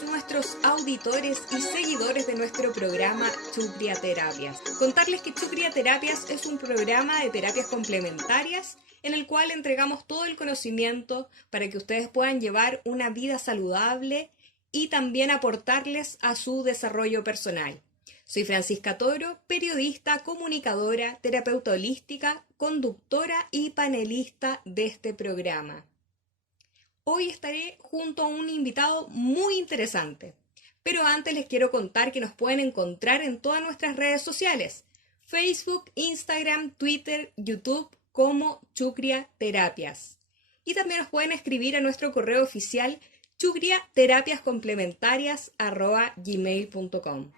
todos nuestros auditores y seguidores de nuestro programa Chucria Terapias. Contarles que Chucria Terapias es un programa de terapias complementarias en el cual entregamos todo el conocimiento para que ustedes puedan llevar una vida saludable y también aportarles a su desarrollo personal. Soy Francisca Toro, periodista, comunicadora, terapeuta holística, conductora y panelista de este programa. Hoy estaré junto a un invitado muy interesante, pero antes les quiero contar que nos pueden encontrar en todas nuestras redes sociales, Facebook, Instagram, Twitter, YouTube como Chucria Terapias. Y también nos pueden escribir a nuestro correo oficial chucriaterapiascomplementarias@gmail.com.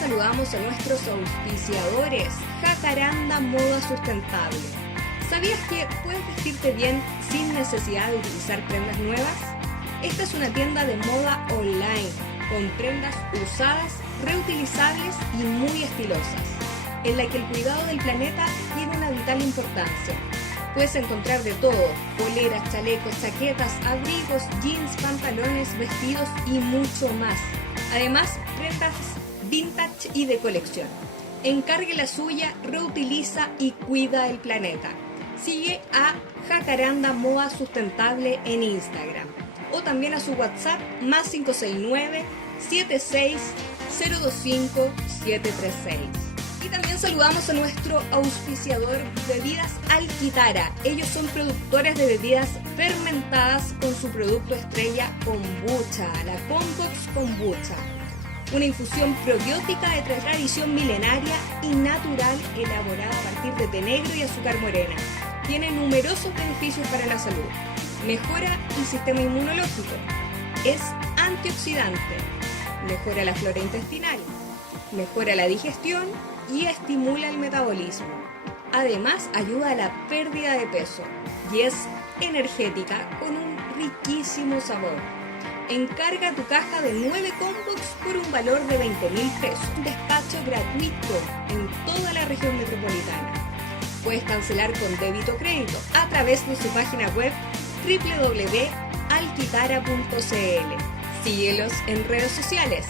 Saludamos a nuestros auspiciadores, Jacaranda Moda Sustentable. ¿Sabías que puedes vestirte bien sin necesidad de utilizar prendas nuevas? Esta es una tienda de moda online, con prendas usadas, reutilizables y muy estilosas, en la que el cuidado del planeta tiene una vital importancia. Puedes encontrar de todo: poleras, chalecos, chaquetas, abrigos, jeans, pantalones, vestidos y mucho más. Además, prendas vintage y de colección. Encargue la suya, reutiliza y cuida el planeta. Sigue a Jacaranda Moda Sustentable en Instagram o también a su WhatsApp +569 76 025 736. Y también saludamos a nuestro auspiciador Bebidas Alquitara. Ellos son productores de bebidas fermentadas con su producto estrella Kombucha, la Kombox Kombucha. Una infusión probiótica de tradición milenaria y natural elaborada a partir de té negro y azúcar morena. Tiene numerosos beneficios para la salud. Mejora el sistema inmunológico. Es antioxidante. Mejora la flora intestinal. Mejora la digestión y estimula el metabolismo. Además, ayuda a la pérdida de peso y es energética con un riquísimo sabor. Encarga tu caja de 9 Kombox por un valor de 20.000 pesos. Un despacho gratuito en toda la región metropolitana. Puedes cancelar con débito o crédito a través de su página web www.alquitara.cl. Síguelos en redes sociales: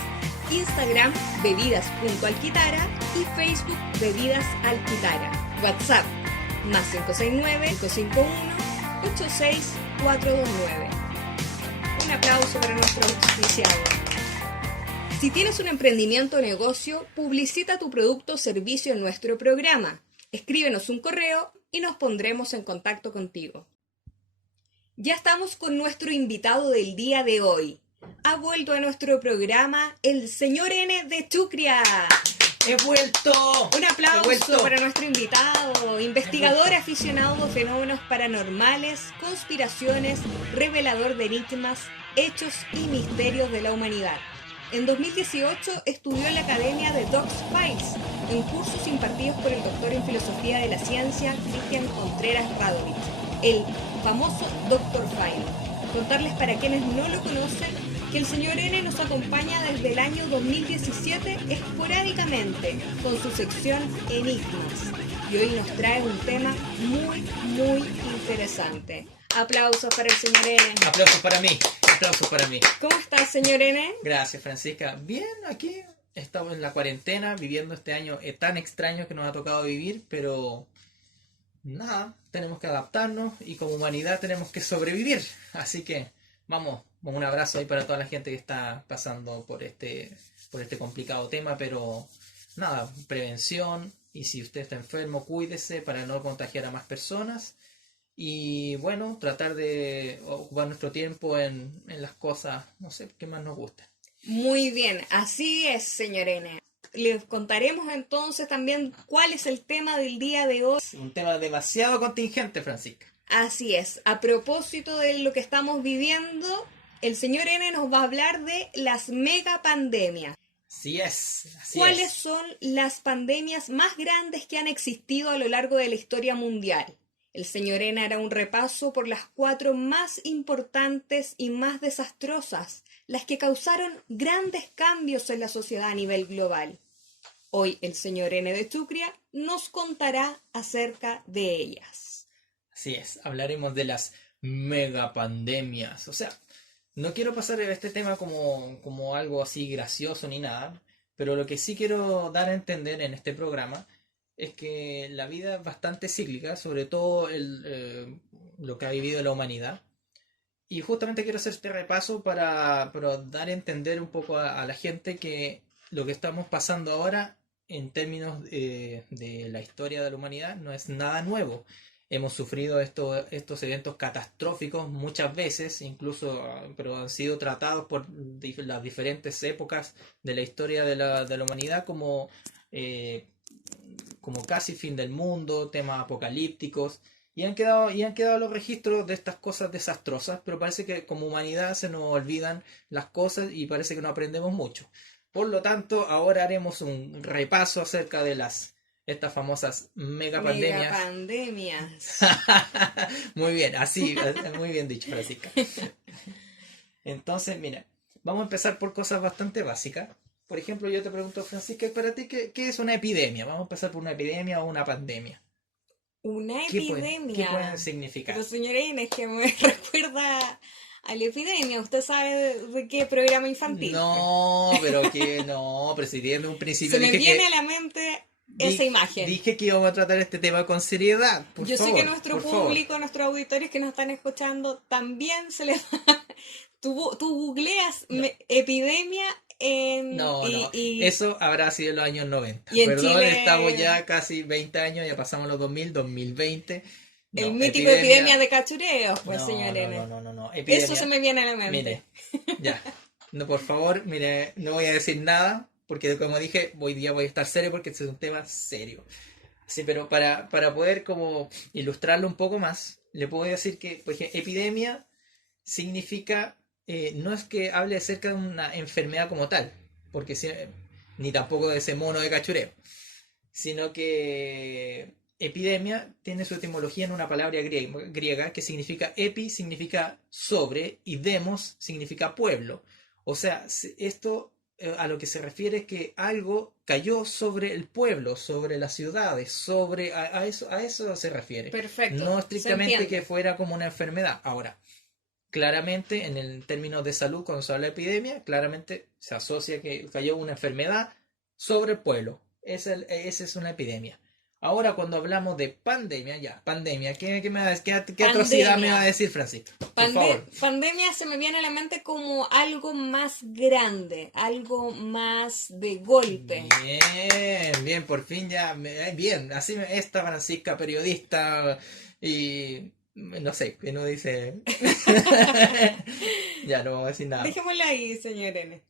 Instagram bebidas.alquitara y Facebook Bebidas Alquitara. WhatsApp +569 551 86429. Un aplauso para nuestro auspiciador. Si tienes un emprendimiento o negocio, publicita tu producto o servicio en nuestro programa. Escríbenos un correo y nos pondremos en contacto contigo. Ya estamos con nuestro invitado del día de hoy. Ha vuelto a nuestro programa el señor N de Chucria. ¡He vuelto! Un aplauso para nuestro invitado, investigador aficionado de fenómenos paranormales, conspiraciones, revelador de enigmas, hechos y misterios de la humanidad. En 2018 estudió en la Academia de Docs Files, en cursos impartidos por el doctor en Filosofía de la Ciencia, Cristian Contreras Radovich, el famoso Dr. File. Contarles, para quienes no lo conocen, que el señor N nos acompaña desde el año 2017 esporádicamente con su sección Enigmas, y hoy nos trae un tema muy, muy interesante. Aplausos para el señor N. Aplausos para mí, aplausos para mí. ¿Cómo estás, señor N? Gracias, Francisca. Bien, aquí estamos en la cuarentena, viviendo este año tan extraño que nos ha tocado vivir, pero nada, tenemos que adaptarnos y como humanidad tenemos que sobrevivir. Así que vamos, un abrazo ahí para toda la gente que está pasando por este complicado tema, pero nada, prevención, y si usted está enfermo, cuídese para no contagiar a más personas. Y bueno, tratar de ocupar nuestro tiempo en las cosas, no sé, que más nos gusten. Muy bien, así es, señor N. Les contaremos entonces también cuál es el tema del día de hoy. Un tema demasiado contingente, Francisca. Así es, a propósito de lo que estamos viviendo, el señor N nos va a hablar de las megapandemias. Así es. ¿Cuáles son las pandemias más grandes que han existido a lo largo de la historia mundial? El señor N hará un repaso por las 4 más importantes y más desastrosas, las que causaron grandes cambios en la sociedad a nivel global. Hoy el señor N de Chucria nos contará acerca de ellas. Así es, hablaremos de las megapandemias. O sea, No quiero pasar este tema como algo así gracioso ni nada, pero lo que sí quiero dar a entender en este programa es que la vida es bastante cíclica, sobre todo lo que ha vivido la humanidad. Y justamente quiero hacer este repaso para dar a entender un poco a la gente que lo que estamos pasando ahora en términos de la historia de la humanidad no es nada nuevo. Hemos sufrido estos eventos catastróficos muchas veces, incluso, pero han sido tratados por las diferentes épocas de la historia de la humanidad eh, como casi fin del mundo, temas apocalípticos. Y han quedado los registros de estas cosas desastrosas, pero parece que como humanidad se nos olvidan las cosas y parece que no aprendemos mucho. Por lo tanto, ahora haremos un repaso acerca de estas famosas megapandemias. Megapandemias. Muy bien, así, muy bien dicho, Francisca. Entonces, mira, vamos a empezar por cosas bastante básicas. Por ejemplo, yo te pregunto, Francisca, para ti, ¿qué es una epidemia? Vamos a empezar por una epidemia o una pandemia. Una ¿Qué pueden epidemia. significar? Pero señora Inés, que me recuerda a la epidemia. ¿Usted sabe de qué programa infantil? No, pero si desde un principio Se me dije viene que a la mente esa imagen. dije que íbamos a tratar este tema con seriedad. Por Yo sé favor, que nuestro por favor. público, nuestros auditores que nos están escuchando, también se les va. Tú googleas No. epidemia No, y eso habrá sido en los años 90. y en Perdón, Chile estamos ya casi 20 años, ya pasamos los 2020. el No, mítico epidemia de cachureos, pues No, señor N. no. Eso se me viene a la mente. Mire, ya. No, por favor, mire, no voy a decir nada, porque como dije, hoy día voy a estar serio porque este es un tema serio. Sí, pero para poder como ilustrarlo un poco más, le puedo decir que, por ejemplo, epidemia significa, no es que hable acerca de una enfermedad como tal, porque ni tampoco de ese mono de cachureo, sino que epidemia tiene su etimología en una palabra griega que significa epi, significa sobre, y demos significa pueblo. O sea, esto a lo que se refiere es que algo cayó sobre el pueblo, sobre las ciudades, a eso se refiere. Perfecto. No Se estrictamente entiende. que fuera como una enfermedad. Ahora, claramente en el término de salud, cuando se habla de epidemia, claramente se asocia que cayó una enfermedad sobre el pueblo. Esa es una epidemia. Ahora, cuando hablamos de pandemia, ¿qué atrocidad me va a decir Francisco? Por favor. Pandemia se me viene a la mente como algo más grande, algo más de golpe. Bien, por fin ya. Bien, así esta Francisca, periodista y. No sé, que no dice. Ya no vamos a decir nada. Dejémoslo ahí, señor N.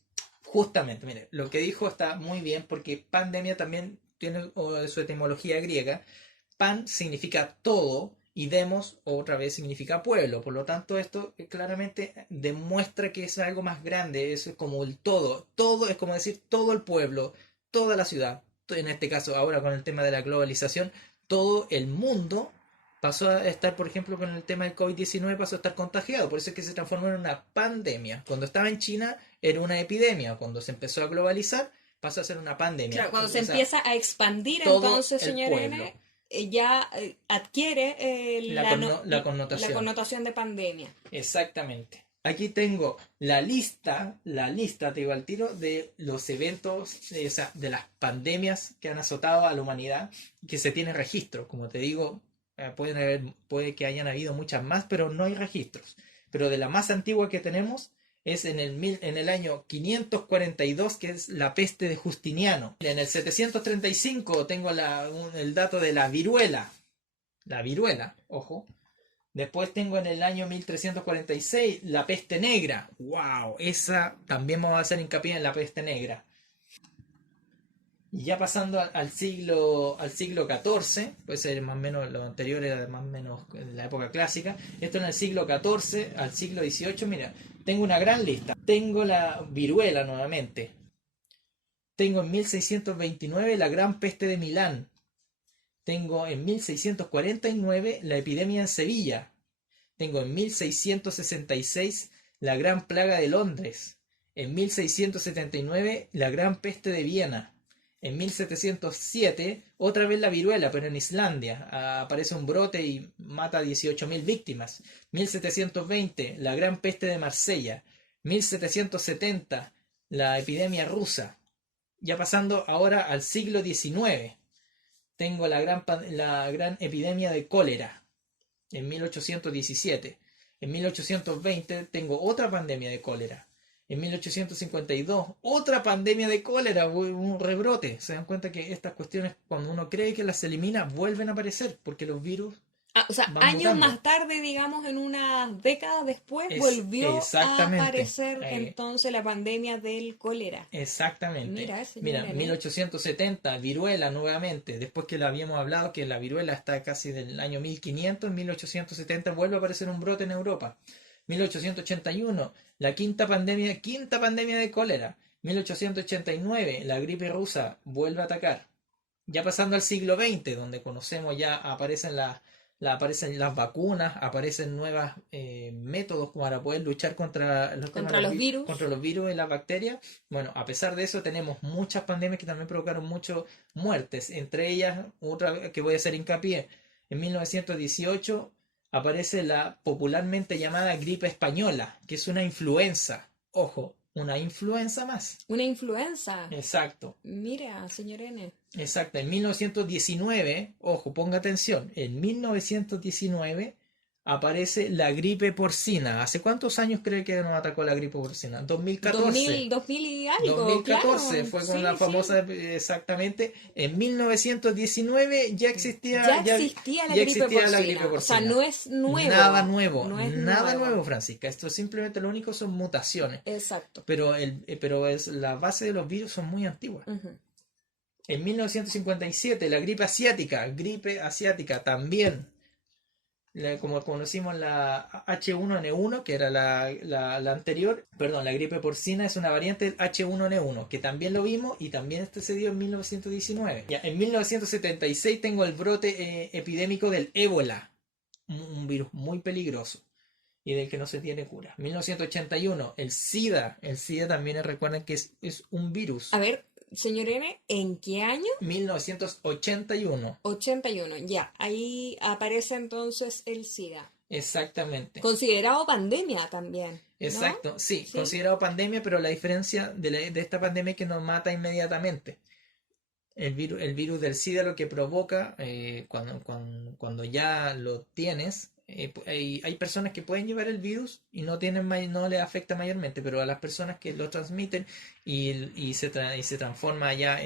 Justamente, mire, lo que dijo está muy bien porque pandemia también tiene su etimología griega. Pan significa todo y demos otra vez significa pueblo. Por lo tanto, esto claramente demuestra que es algo más grande. Eso es como el todo. Todo es como decir todo el pueblo, toda la ciudad. En este caso, ahora con el tema de la globalización, todo el mundo pasó a estar, por ejemplo, con el tema del COVID-19, pasó a estar contagiado. Por eso es que se transformó en una pandemia. Cuando estaba en China era una epidemia. Cuando se empezó a globalizar, pasó a ser una pandemia. Claro, cuando O se sea, empieza a expandir, todo entonces, el señor pueblo. N, ya adquiere La connotación. la connotación de pandemia. Exactamente. Aquí tengo la lista, te digo al tiro, de los eventos, o sea, de las pandemias que han azotado a la humanidad, que se tiene registro. Como te digo, puede que hayan habido muchas más, pero no hay registros. Pero de la más antigua que tenemos es en el año 542, que es la peste de Justiniano. En el 735 tengo el dato de la viruela. La viruela, ojo. Después tengo en el año 1346 la peste negra. ¡Wow! Esa también vamos a hacer hincapié en la peste negra. Y ya pasando al siglo XIV, puede ser más o menos lo anterior, era más o menos en la época clásica. Esto en el siglo XIV al siglo XVIII, mira, tengo una gran lista. Tengo la viruela nuevamente. Tengo en 1629 la gran peste de Milán. Tengo en 1649 la epidemia en Sevilla. Tengo en 1666 la gran plaga de Londres. En 1679 la gran peste de Viena. En 1707 otra vez la viruela, pero en Islandia. Aparece un brote y mata a 18.000 víctimas. 1720 la gran peste de Marsella. 1770, la epidemia rusa. Ya pasando ahora al siglo XIX, tengo la gran epidemia de cólera en 1817. En 1820 tengo otra pandemia de cólera. En 1852, otra pandemia de cólera, un rebrote. Se dan cuenta que estas cuestiones, cuando uno cree que las elimina, vuelven a aparecer, porque los virus O sea, van años mutando. más tarde, digamos, en unas décadas después, volvió a Exactamente. aparecer entonces la pandemia del cólera. Exactamente. Mira, 1870, viruela nuevamente. Después que lo habíamos hablado, que la viruela está casi del año 1500, en 1870 vuelve a aparecer un brote en Europa. 1881, la quinta pandemia de cólera. 1889, la gripe rusa vuelve a atacar. Ya pasando al siglo XX, donde conocemos ya aparecen aparecen las vacunas, aparecen nuevos métodos para poder luchar contra los virus. contra los virus y las bacterias. Bueno, a pesar de eso tenemos muchas pandemias que también provocaron muchas muertes. Entre ellas, otra que voy a hacer hincapié, en 1918 aparece la popularmente llamada gripe española, que es una influenza. Ojo, una influenza más. Una influenza. Exacto. Mira, señor N. Exacto, en 1919, ojo, ponga atención, en 1919 aparece la gripe porcina. ¿Hace cuántos años cree que nos atacó la gripe porcina? 2014. 2000 y algo, 2014 claro. fue con Sí, la famosa, exactamente. En 1919 ya existía la gripe porcina. O sea, no es nuevo. Nada nuevo, No es nada nuevo. nuevo, Francisca. Esto simplemente lo único son mutaciones. Exacto. Pero la base de los virus son muy antiguas. Uh-huh. En 1957, la gripe asiática también, como conocimos la H1N1, que era la anterior, perdón, la gripe porcina es una variante del H1N1, que también lo vimos y también se dio en 1919. Ya, en 1976 tengo el brote epidémico del ébola, un virus muy peligroso y del que no se tiene cura. 1981, el SIDA también recuerden que es un virus. A ver, señor N, ¿en qué año? 1981. 81, ya. Ahí aparece entonces el SIDA. Exactamente. Considerado pandemia también, ¿no? Exacto, sí, considerado pandemia, pero la diferencia de esta pandemia es que nos mata inmediatamente. El virus del SIDA lo que provoca cuando ya lo tienes, hay personas que pueden llevar el virus y no les afecta mayormente, pero a las personas que lo transmiten y se transforma ya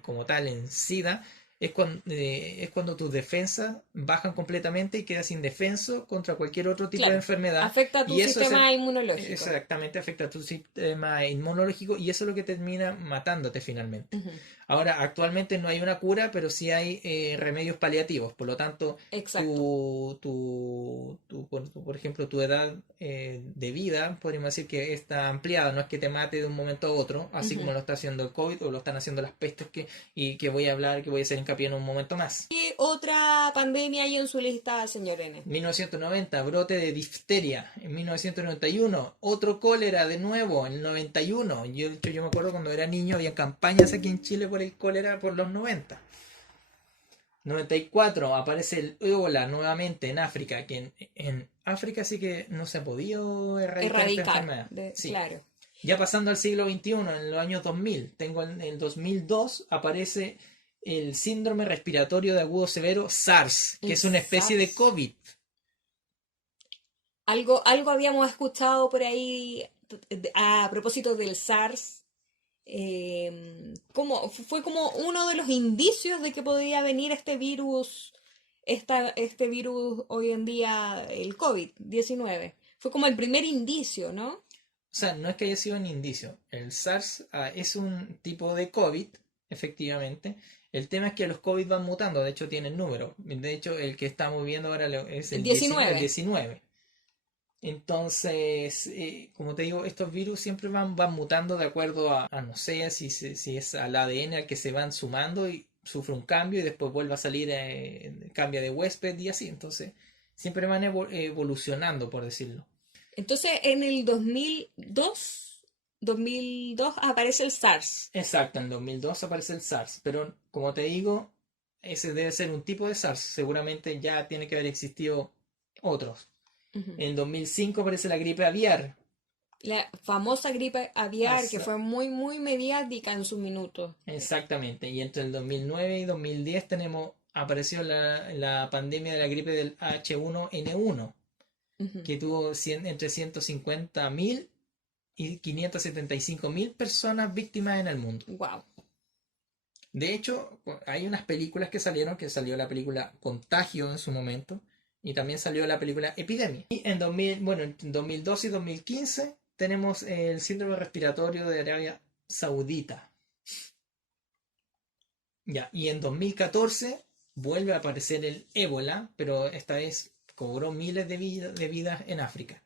como tal en SIDA, es cuando tus defensas bajan completamente y quedas indefenso contra cualquier otro tipo de enfermedad. Afecta a tu sistema inmunológico. Exactamente, afecta a tu sistema inmunológico y eso es lo que termina matándote finalmente. Uh-huh. Ahora, actualmente no hay una cura, pero sí hay remedios paliativos. Por lo tanto, por ejemplo, tu edad de vida, podríamos decir que está ampliada. No es que te mate de un momento a otro, así como lo está haciendo el COVID o lo están haciendo las pestes que voy a hacer hincapié en un momento más. ¿Qué otra pandemia hay en su lista, señor N? 1990, brote de difteria. En 1991, otro cólera de nuevo. En el 91, yo me acuerdo cuando era niño, había campañas aquí en Chile por el cólera por los 90. 94, aparece el ébola nuevamente en África, que en África sí que no se ha podido erradicar esta enfermedad. Sí. Claro. Ya pasando al siglo XXI, en los años 2000, en el 2002 aparece el síndrome respiratorio de agudo severo SARS, que es una especie de COVID. Algo habíamos escuchado por ahí a propósito del SARS. Fue como uno de los indicios de que podía venir este virus hoy en día, el COVID-19. Fue como el primer indicio, ¿no? O sea, no es que haya sido un indicio. El SARS es un tipo de COVID, efectivamente. El tema es que los COVID van mutando, de hecho tienen número. De hecho, el que estamos viendo ahora es el 19. Entonces, como te digo, estos virus siempre van mutando de acuerdo a no sé si es al ADN al que se van sumando y sufre un cambio y después vuelve a salir, cambia de huésped y así. Entonces, siempre van evolucionando, por decirlo. Entonces, en el 2002 aparece el SARS. Exacto, en 2002 aparece el SARS, pero como te digo, ese debe ser un tipo de SARS. Seguramente ya tiene que haber existido otros. Uh-huh. En 2005 aparece la gripe aviar, La famosa gripe aviar, que Asa- fue muy, muy mediática en su minuto. Exactamente. Y entre el 2009 y 2010 apareció la pandemia de la gripe del H1N1, Ujú. que tuvo entre 150.000 y 575.000 personas víctimas en el mundo. Wow. De hecho, hay unas películas que salió la película Contagio en su momento, y también salió la película Epidemia. Y en 2012 y 2015 tenemos el síndrome respiratorio de Arabia Saudita. Ya, y en 2014 vuelve a aparecer el ébola, pero esta vez cobró miles de vidas en África.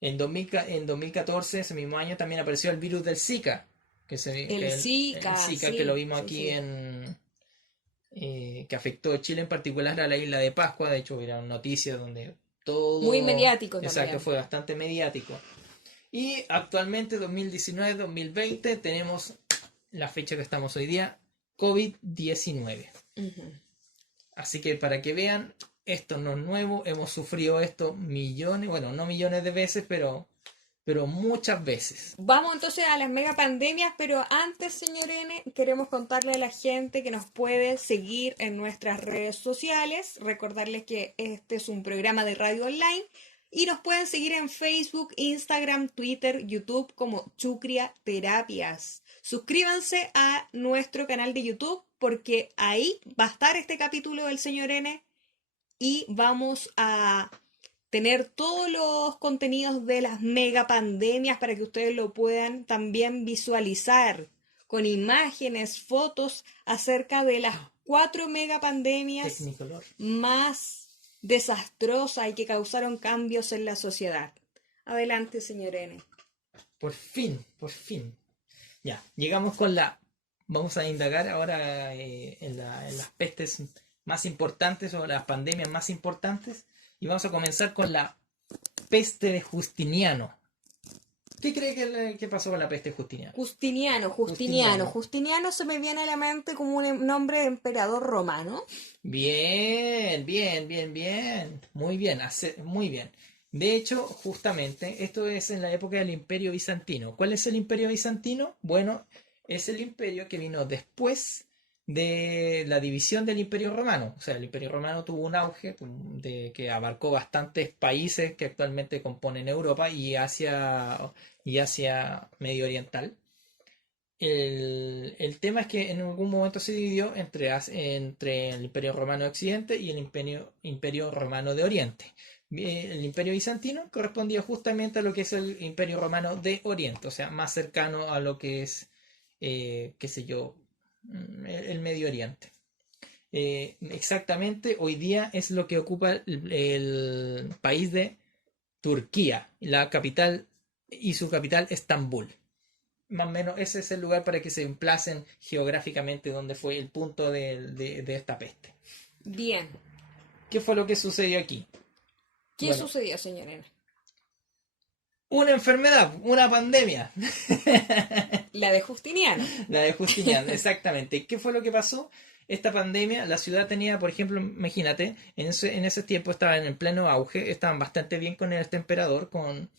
En 2014, ese mismo año, también apareció el virus del Zika, El el Zika, Zika que lo sí, vimos sí, aquí sí. que afectó a Chile en particular, a la isla de Pascua. De hecho, hubieron noticias donde Muy todo, mediático exacto, también. fue bastante mediático. Y actualmente, 2019-2020, tenemos la fecha que estamos hoy día, COVID-19. Ujú. Así que para que vean, esto no es nuevo, hemos sufrido esto millones, bueno, no millones de veces, pero muchas veces. Vamos entonces a las megapandemias, pero antes, señor N, queremos contarle a la gente que nos puede seguir en nuestras redes sociales, recordarles que este es un programa de radio online y nos pueden seguir en Facebook, Instagram, Twitter, YouTube como Chucria Terapias. Suscríbanse a nuestro canal de YouTube porque ahí va a estar este capítulo del señor N y vamos a tener todos los contenidos de las megapandemias para que ustedes lo puedan también visualizar con imágenes, fotos acerca de las 4 megapandemias Technicolor. más desastrosas y que causaron cambios en la sociedad. Adelante, señor N. Por fin, por fin. Ya, llegamos vamos a indagar ahora en las pestes más importantes o las pandemias más importantes. Y vamos a comenzar con la peste de Justiniano. ¿Qué cree que pasó con la peste de Justiniano? Justiniano se me viene a la mente como un nombre de emperador romano. Bien, bien, bien, bien. Muy bien, muy bien. De hecho, justamente, esto es en la época del Imperio Bizantino. ¿Cuál es el Imperio Bizantino? Bueno, es el imperio que vino después de la división del Imperio Romano. O sea, el Imperio Romano tuvo un auge que abarcó bastantes países que actualmente componen Europa y Asia Medio Oriental. El tema es que en algún momento se dividió entre el Imperio Romano de Occidente y el Imperio Romano de Oriente. El Imperio Bizantino correspondía justamente a lo que es el Imperio Romano de Oriente, o sea, más cercano a lo que es, qué sé yo, el Medio Oriente. Exactamente, hoy día es lo que ocupa el país de Turquía, la capital y su capital Estambul. Más o menos ese es el lugar para que se emplacen geográficamente donde fue el punto de esta peste. Bien. ¿Qué fue lo que sucedió aquí? ¿Qué Bueno, sucedió, señor N? una enfermedad, una pandemia. La de Justiniano. La de Justiniano, exactamente. ¿Qué fue lo que pasó? Esta pandemia, la ciudad tenía, por ejemplo, imagínate, en ese tiempo estaban en pleno auge, estaban bastante bien con este emperador, con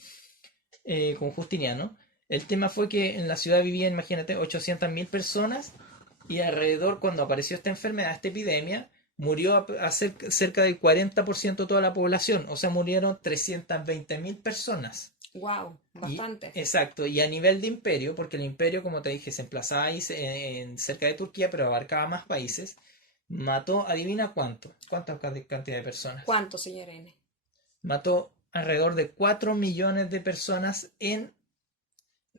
Justiniano. El tema fue que en la ciudad vivían, imagínate, 800.000 personas y alrededor, cuando apareció esta enfermedad, esta epidemia, murió cerca del 40% de toda la población, o sea, murieron 320.000 personas. Wow, bastante. Exacto, y a nivel de imperio, porque el imperio, como te dije, se emplazaba ahí cerca de Turquía, pero abarcaba más países, mató, adivina cuántas cantidad de personas. ¿Cuánto, señor N? Mató alrededor de 4 millones de personas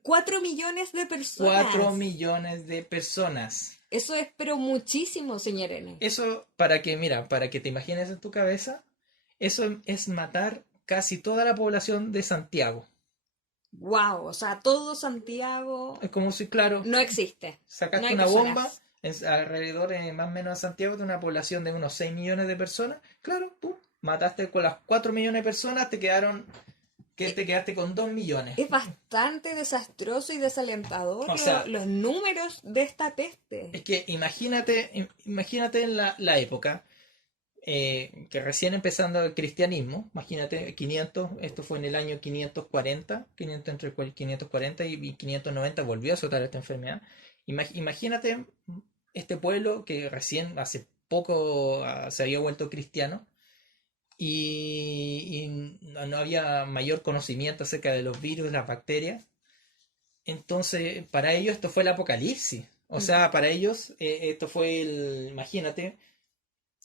4 millones de personas. 4 millones de personas. Eso es, pero muchísimo, señor N. Eso, para que te imagines en tu cabeza, eso es matar casi toda la población de Santiago. Wow, o sea, todo Santiago Es como si, claro, no existe. sacaste No hay una personas. bomba alrededor, más o menos de Santiago, de una población de unos 6 millones de personas. Claro, tú mataste con las 4 millones de personas, te quedaste con 2 millones. Es bastante desastroso y desalentador O sea, los números de esta peste. Es que imagínate en la época. que recién empezando el cristianismo, imagínate, 500, esto fue en el año 540, 500 entre 540 y 590 volvió a azotar esta enfermedad. Imagínate este pueblo que recién hace poco se había vuelto cristiano y no había mayor conocimiento acerca de los virus, las bacterias. Entonces, para ellos esto fue el apocalipsis. O sea, para ellos esto fue imagínate,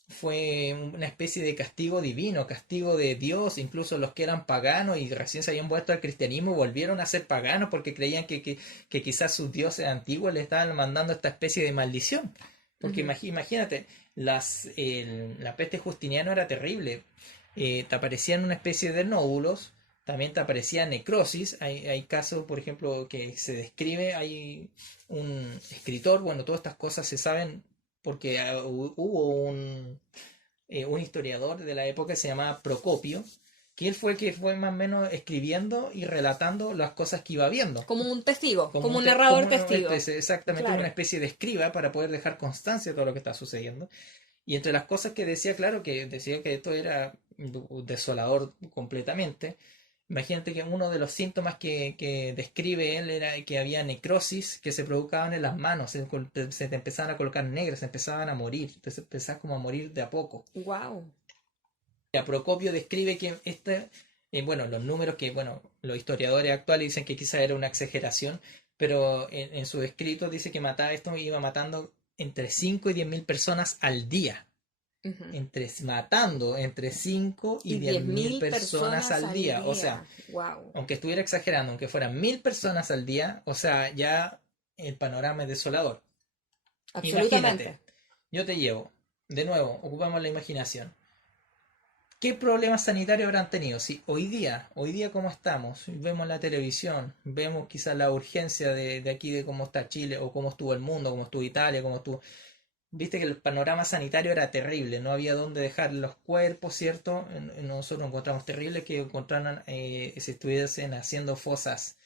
fue una especie de castigo divino, castigo de Dios. Incluso los que eran paganos y recién se habían vuelto al cristianismo volvieron a ser paganos porque creían que quizás sus dioses antiguos le estaban mandando esta especie de maldición. Porque imagínate, la peste justiniana era terrible. Te aparecían una especie de nódulos, también te aparecía necrosis. Hay casos, por ejemplo, que se describe, hay un escritor, bueno, todas estas cosas se saben porque hubo un historiador de la época que se llamaba Procopio, que él fue el que fue más o menos escribiendo y relatando las cosas que iba viendo. Como un testigo, como un narrador testigo. Exactamente, claro. Una especie de escriba para poder dejar constancia de todo lo que está sucediendo. Y entre las cosas que decía, claro, que decía que esto era desolador completamente. Imagínate que uno de los síntomas que describe él era que había necrosis que se provocaban en las manos, se te empezaban a colocar negras, se empezaban a morir, te empezabas como a morir de a poco. Wow. Procopio describe que bueno, los números que, bueno, los historiadores actuales dicen que quizá era una exageración, pero en su escrito dice que iba matando entre 5 y 10.000 personas al día. Matando entre 5 y 10.000 personas al día. O sea, wow. Aunque estuviera exagerando, aunque fueran 1.000 personas al día, o sea, ya el panorama es desolador. Absolutamente. Imagínate, yo te llevo, de nuevo, ocupamos la imaginación. ¿Qué problemas sanitarios habrán tenido? Si hoy día como estamos, vemos la televisión, vemos quizás la urgencia de aquí, de cómo está Chile, o cómo estuvo el mundo, cómo estuvo Italia, cómo estuvo... Viste que el panorama sanitario era terrible, no había dónde dejar los cuerpos, ¿cierto? Nosotros encontramos terrible que se estuviesen haciendo fosas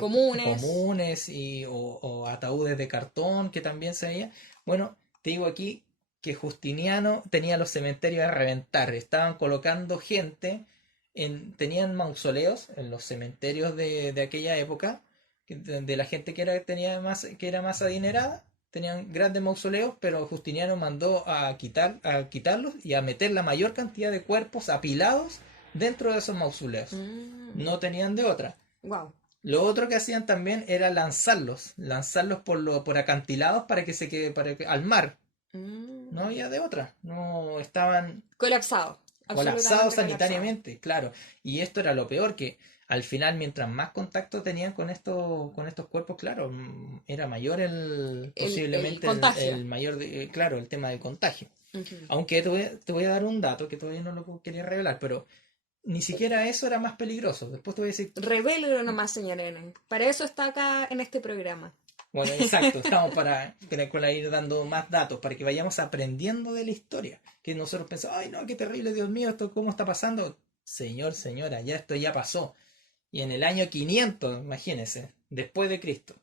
comunes o ataúdes de cartón que también se veía. Bueno, te digo aquí que Justiniano tenía los cementerios a reventar, estaban colocando gente, tenían mausoleos en los cementerios de aquella época, de la gente que era más adinerada. Tenían grandes mausoleos, pero Justiniano mandó a quitarlos y a meter la mayor cantidad de cuerpos apilados dentro de esos mausoleos. No tenían de otra. Wow. Lo otro que hacían también era lanzarlos por acantilados para que al mar. No había de otra. No estaban colapsados sanitariamente, claro. Y esto era lo peor, que al final, mientras más contacto tenían con estos cuerpos, claro, era mayor posiblemente el mayor, claro, el tema del contagio. Aunque te voy a dar un dato que todavía no lo quería revelar, pero ni siquiera eso era más peligroso. Después te voy a decir... Revélelo nomás, señor N. Para eso está acá en este programa. Bueno, exacto, estamos para ir dando más datos, para que vayamos aprendiendo de la historia. Que nosotros pensamos, ay no, qué terrible, Dios mío, esto cómo está pasando. Señora, ya esto ya pasó. Y en el año 500, imagínense, después de Cristo.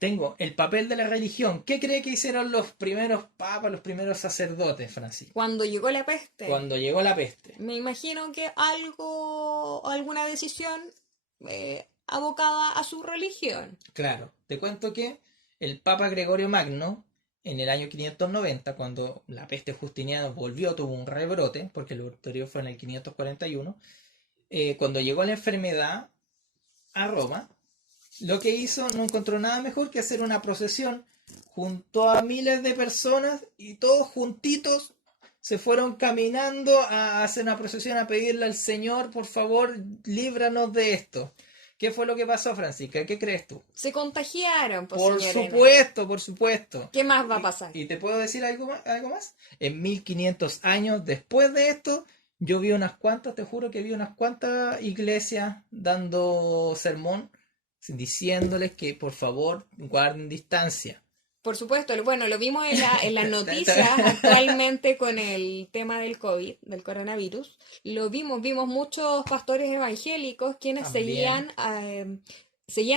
Tengo el papel de la religión. ¿Qué cree que hicieron los primeros papas, los primeros sacerdotes, Francisco? Cuando llegó la peste. Cuando llegó la peste. Me imagino que alguna decisión abocada a su religión. Claro, te cuento que el Papa Gregorio Magno, en el año 590, cuando la peste justiniana tuvo un rebrote, porque el anterior fue en el 541, cuando llegó la enfermedad a Roma, lo que hizo, no encontró nada mejor que hacer una procesión junto a miles de personas y todos juntitos se fueron caminando a hacer una procesión, a pedirle al Señor, por favor, líbranos de esto. ¿Qué fue lo que pasó, Francisca? ¿Qué crees tú? Se contagiaron, por supuesto. ¿Qué más va a pasar? ¿Y te puedo decir algo más? En 1500 años después de esto, yo vi te juro que vi unas cuantas iglesias dando sermón, diciéndoles que por favor guarden distancia. Por supuesto, bueno, lo vimos en las noticias actualmente con el tema del COVID, del coronavirus. Vimos muchos pastores evangélicos quienes seguían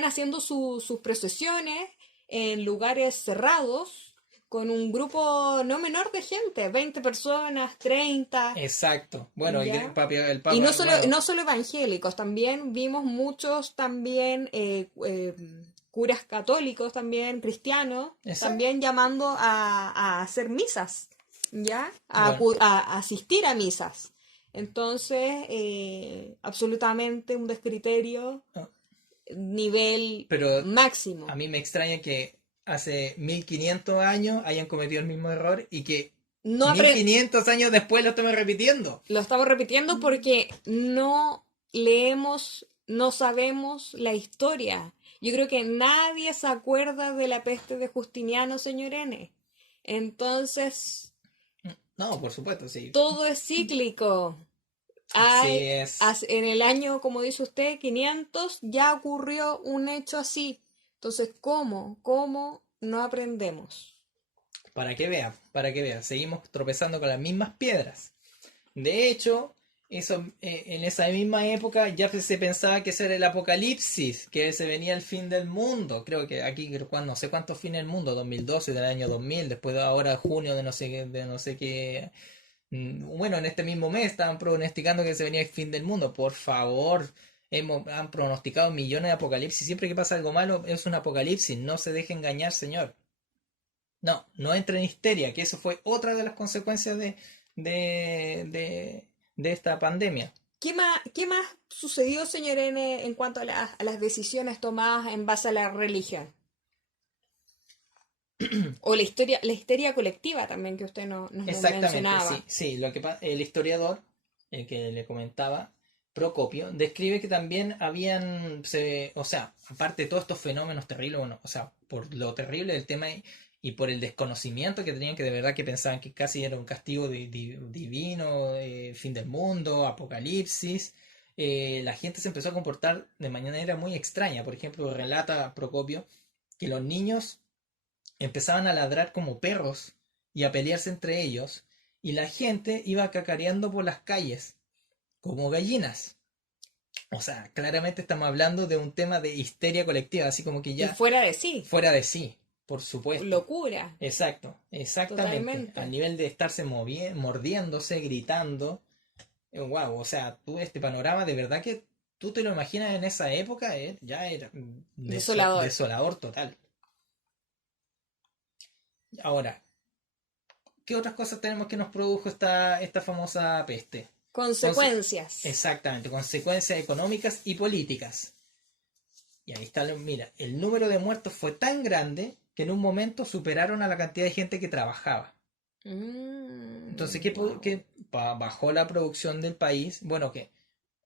haciendo sus procesiones en lugares cerrados, con un grupo no menor de gente, 20 personas, 30. Exacto. Bueno, ¿Ya? el Papa, Y no bueno, solo evangélicos, también vimos muchos también curas católicos, también cristianos, exacto. también llamando a hacer misas, ¿ya? Bueno, A asistir a misas. Entonces, absolutamente un descriterio no, nivel pero a máximo. mí me extraña que hace 1500 años hayan cometido el mismo error y que No mil apre- quinientos años después lo estemos repitiendo. Lo estamos repitiendo porque no leemos, no sabemos la historia. Yo creo que nadie se acuerda de la peste de Justiniano, señor N. Entonces, No, por supuesto, sí. todo es cíclico. Así Hay, es. en el año, como dice usted, 500, ya ocurrió un hecho así. Entonces, ¿cómo? ¿Cómo no aprendemos? Para que vea, seguimos tropezando con las mismas piedras. De hecho, eso, en esa misma época ya se pensaba que ese era el apocalipsis, que se venía el fin del mundo. Creo que aquí, no sé cuántos fines del mundo, 2012, del año 2000, después de ahora junio de no sé qué, bueno, en este mismo mes estaban pronosticando que se venía el fin del mundo. Por favor, han pronosticado millones de apocalipsis. Siempre que pasa algo malo es un apocalipsis. No se deje engañar, señor. No, no entre en histeria, que eso fue otra de las consecuencias de esta pandemia. Qué más sucedió, señor N, en cuanto a, a las decisiones tomadas en base a la religión? O la histeria colectiva también que usted nos Exactamente, mencionaba. sí, sí. Lo que el historiador, el que le comentaba, Procopio, describe que también o sea, aparte de todos estos fenómenos terribles, bueno, o sea, por lo terrible del tema y por el desconocimiento que tenían, que de verdad que pensaban que casi era un castigo divino, fin del mundo, apocalipsis, la gente se empezó a comportar de manera muy extraña. Por ejemplo, relata Procopio que los niños empezaban a ladrar como perros y a pelearse entre ellos, y la gente iba cacareando por las calles como gallinas. O sea, claramente estamos hablando de un tema de histeria colectiva, así como que Y ya fuera de sí, fuera de sí, por supuesto. locura, Exacto, exactamente. Al totalmente. nivel de estarse mordiéndose, gritando. Wow, o sea, tú este panorama de verdad que tú te lo imaginas en esa época, ya era Desolador. desolador total. Ahora, ¿qué otras cosas tenemos que nos produjo esta famosa peste? Conse- Consecuencias. Exactamente, consecuencias económicas y políticas. Y ahí está, mira, el número de muertos fue tan grande que en un momento superaron a la cantidad de gente que trabajaba. Entonces, Wow. bajó la producción del país? Bueno, que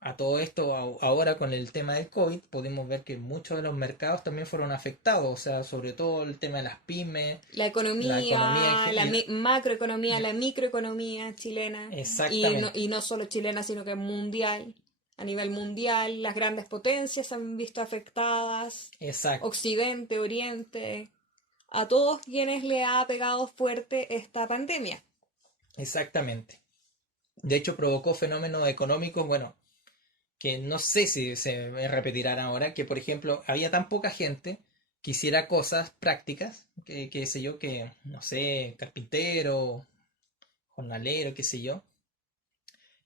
a todo esto, ahora con el tema del COVID, pudimos ver que muchos de los mercados también fueron afectados, o sea, sobre todo el tema de las pymes, La la economía economía, la macroeconomía, y la microeconomía chilena, exactamente, y no solo chilena, sino que mundial, a nivel mundial, las grandes potencias se han visto afectadas, exacto, Occidente, Oriente, a todos quienes le ha pegado fuerte esta pandemia. exactamente. De hecho, provocó fenómenos económicos, bueno, que no sé si se repetirán ahora, que por ejemplo, había tan poca gente que hiciera cosas prácticas, que sé yo, que, no sé, carpintero, jornalero, qué sé yo,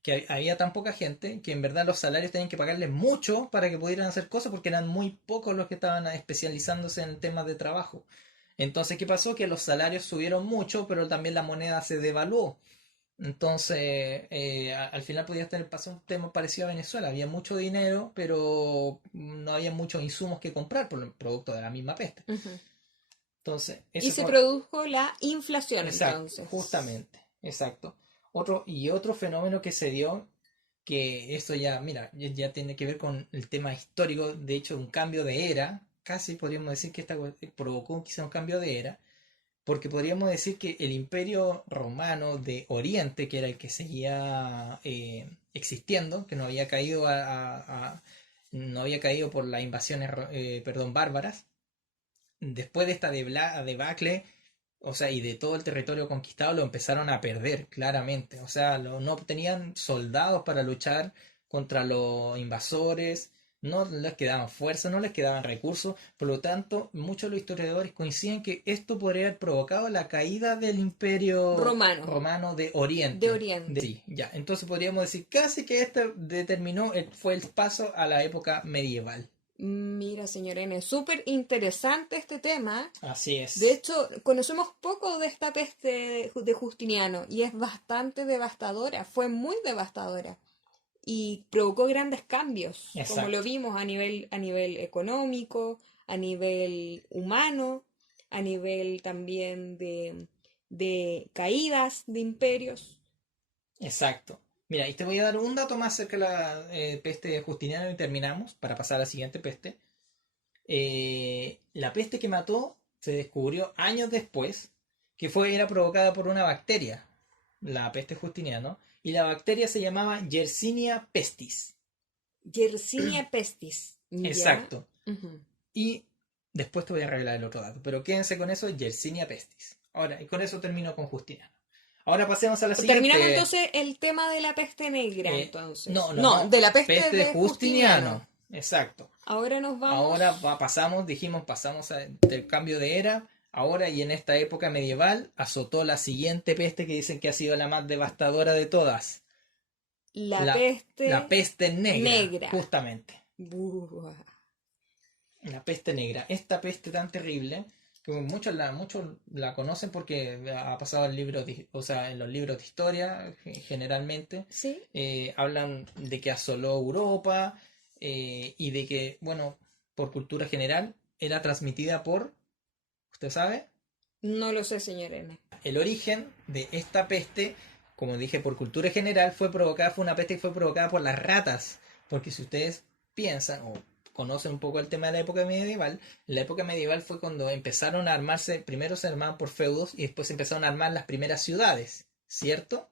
que había tan poca gente que en verdad los salarios tenían que pagarles mucho para que pudieran hacer cosas porque eran muy pocos los que estaban especializándose en temas de trabajo. Entonces, ¿qué pasó? Que los salarios subieron mucho, pero también la moneda se devaluó. Entonces, al final podía tener pasó un tema parecido a Venezuela. Había mucho dinero, pero no había muchos insumos que comprar por el producto de la misma peste. Ujú. Entonces, Y eso se fue produjo la inflación exacto, entonces. justamente, exacto. Otro fenómeno que se dio, que esto ya, mira, ya tiene que ver con el tema histórico, de hecho, un cambio de era, casi podríamos decir que esta provocó quizá un cambio de era, porque podríamos decir que el imperio romano de Oriente, que era el que seguía existiendo, que no había caído no había caído por las invasiones, perdón, bárbaras, después de esta debacle, o sea, y de todo el territorio conquistado, lo empezaron a perder claramente. O sea, no tenían soldados para luchar contra los invasores. no les quedaban fuerza, no les quedaban recursos, por lo tanto, muchos de los historiadores coinciden que esto podría haber provocado la caída del imperio Romano, romano de de Oriente. Oriente. Sí, ya, entonces podríamos decir casi que esto determinó, fue el paso a la época medieval. Mira, señor N, súper interesante este tema. Así De es. hecho, conocemos poco de esta peste de Justiniano y es bastante devastadora, fue muy devastadora y provocó grandes cambios, como Exacto. lo vimos a nivel económico, a nivel humano, a nivel también de caídas de imperios. Exacto. Mira, y te voy a dar un dato más acerca de la peste de Justiniano y terminamos para pasar a la siguiente peste. La peste que mató se descubrió años después que era provocada por una bacteria, la peste Justiniano, y la bacteria se llamaba Yersinia pestis. Yersinia pestis. ¿Ya? Exacto. Ujú. Y después te voy a revelar el otro dato, pero quédense con eso, Yersinia pestis. Ahora, y con eso termino con Justiniano. Ahora pasemos a la siguiente. Terminamos entonces el tema de la peste negra, entonces. No, de la peste de de Justiniano. Justiniano. Exacto. Ahora nos vamos. Ahora pasamos del cambio de era. Ahora y en esta época medieval azotó la siguiente peste que dicen que ha sido la más devastadora de todas. La peste La peste negra, negra. justamente. Buah. La peste negra. Esta peste tan terrible que muchos la conocen porque ha pasado en libros, o sea, en los libros de historia generalmente. ¿Sí? Hablan de que asoló Europa y de que, bueno, por cultura general era transmitida por, ¿usted sabe? No lo sé, señor N. El origen de esta peste, como dije, por cultura general, fue una peste que fue provocada por las ratas. Porque si ustedes piensan o conocen un poco el tema de la época medieval, la época medieval fue cuando empezaron a armarse, primero se armaban por feudos y después se empezaron a armar las primeras ciudades, ¿cierto?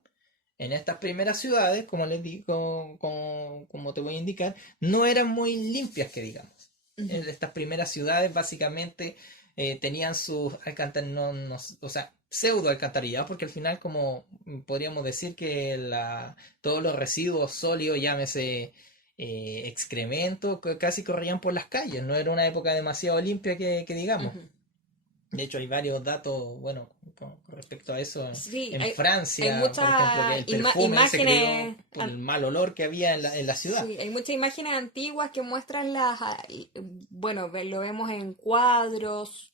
En estas primeras ciudades, como les digo, como te voy a indicar, no eran muy limpias, que digamos. Ujú. Estas primeras ciudades básicamente tenían sus alcantarillados, o sea, pseudo alcantarillados, porque al final, como podríamos decir que todos los residuos sólidos, llámese excremento, casi corrían por las calles. No era una época demasiado limpia que digamos. Ujú. De hecho, hay varios datos, bueno, con respecto a eso. Sí, En hay Francia, muchas por ejemplo, que el perfume se creó imágenes. por el mal olor que había en la ciudad. Sí, hay muchas imágenes antiguas que muestran bueno, lo vemos en cuadros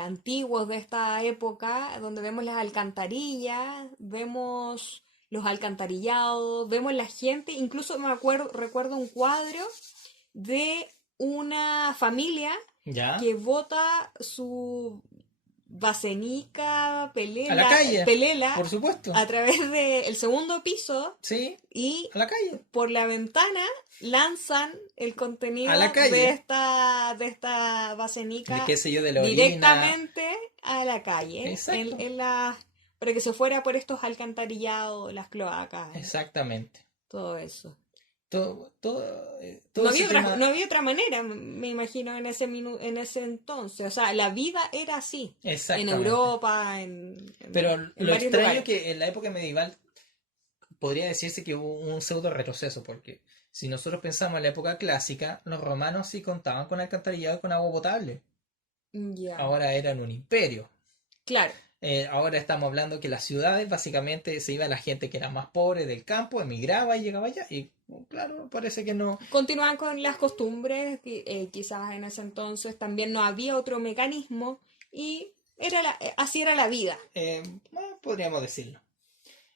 antiguos de esta época, donde vemos las alcantarillas, vemos los alcantarillados, vemos la gente, incluso recuerdo un cuadro de una familia ¿Ya? que bota su vasenica, A la calle, pelela por supuesto. a través del segundo piso Sí, y a la calle. por la ventana lanzan el contenido A la calle. de esta vasenica De qué sé yo, de la orina. directamente a la calle, Exacto. para que se fuera por estos alcantarillados, las cloacas, Exactamente. todo eso. Todo No ese había otra, tema- no había otra manera, me imagino, en ese entonces. O sea, la vida era así. En Exactamente. Europa, Pero en lo varios extraño lugares. es que en la época medieval podría decirse que hubo un pseudo retroceso, porque si nosotros pensamos en la época clásica, los romanos sí contaban con alcantarillado y con agua potable. Ya, Ahora eran un imperio. claro. Ahora estamos hablando que las ciudades básicamente se iba la gente que era más pobre del campo, emigraba y llegaba allá. Y claro, parece que no. Continúan con las costumbres, quizás en ese entonces también no había otro mecanismo y así era la vida. Bueno, podríamos decirlo.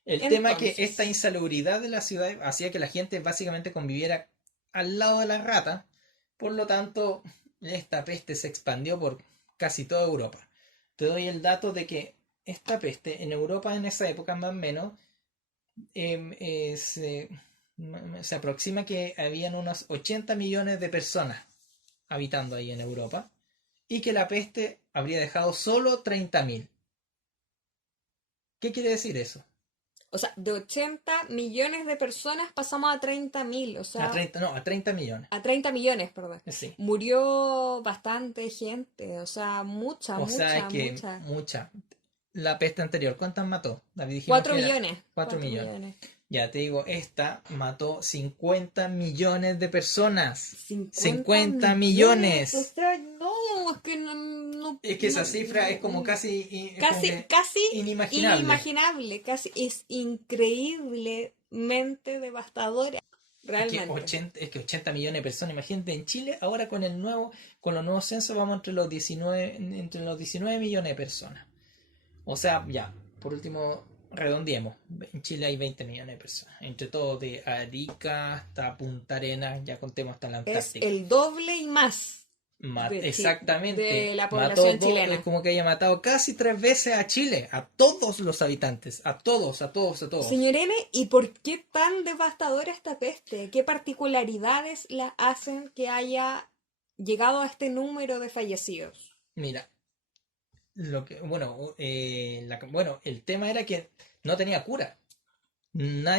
El tema es que Entonces, esta insalubridad de la ciudad hacía que la gente básicamente conviviera al lado de las ratas. Por lo tanto, esta peste se expandió por casi toda Europa. Te doy el dato de que esta peste en Europa en esa época más o menos se aproxima que habían unos 80 millones de personas habitando ahí en Europa y que la peste habría dejado solo 30.000. ¿Qué quiere decir eso? o sea, de 80 millones de personas pasamos a 30.000, o sea, A 30 millones. a 30 millones, perdón. Sí. Murió bastante gente, o sea, O sea, es que mucha. mucha. La peste anterior, ¿cuántas mató? David, dijimos 4 que era millones. 4 millones. Ya te digo, esta mató 50 millones de personas. 50 50 millones. O millones. sea, no, es que Es que esa cifra es como es como que casi inimaginable. inimaginable, casi es increíblemente devastadora, realmente. Es que 80 millones de personas, imagínate en Chile, ahora con los nuevos censos vamos entre los 19 millones de personas. O sea, ya, por último, redondeemos. En Chile hay 20 millones de personas. Entre todo, de Arica hasta Punta Arenas, ya contemos hasta la Es Antártica. el doble y más Exactamente. de la Mató población chilena. es como que haya matado casi 3 veces a Chile, a todos los habitantes, a todos, a todos, a todos. Señor N, ¿y por qué tan devastadora esta peste? ¿Qué particularidades la hacen que haya llegado a este número de fallecidos? Mira, bueno, el tema era que no tenía cura. Lo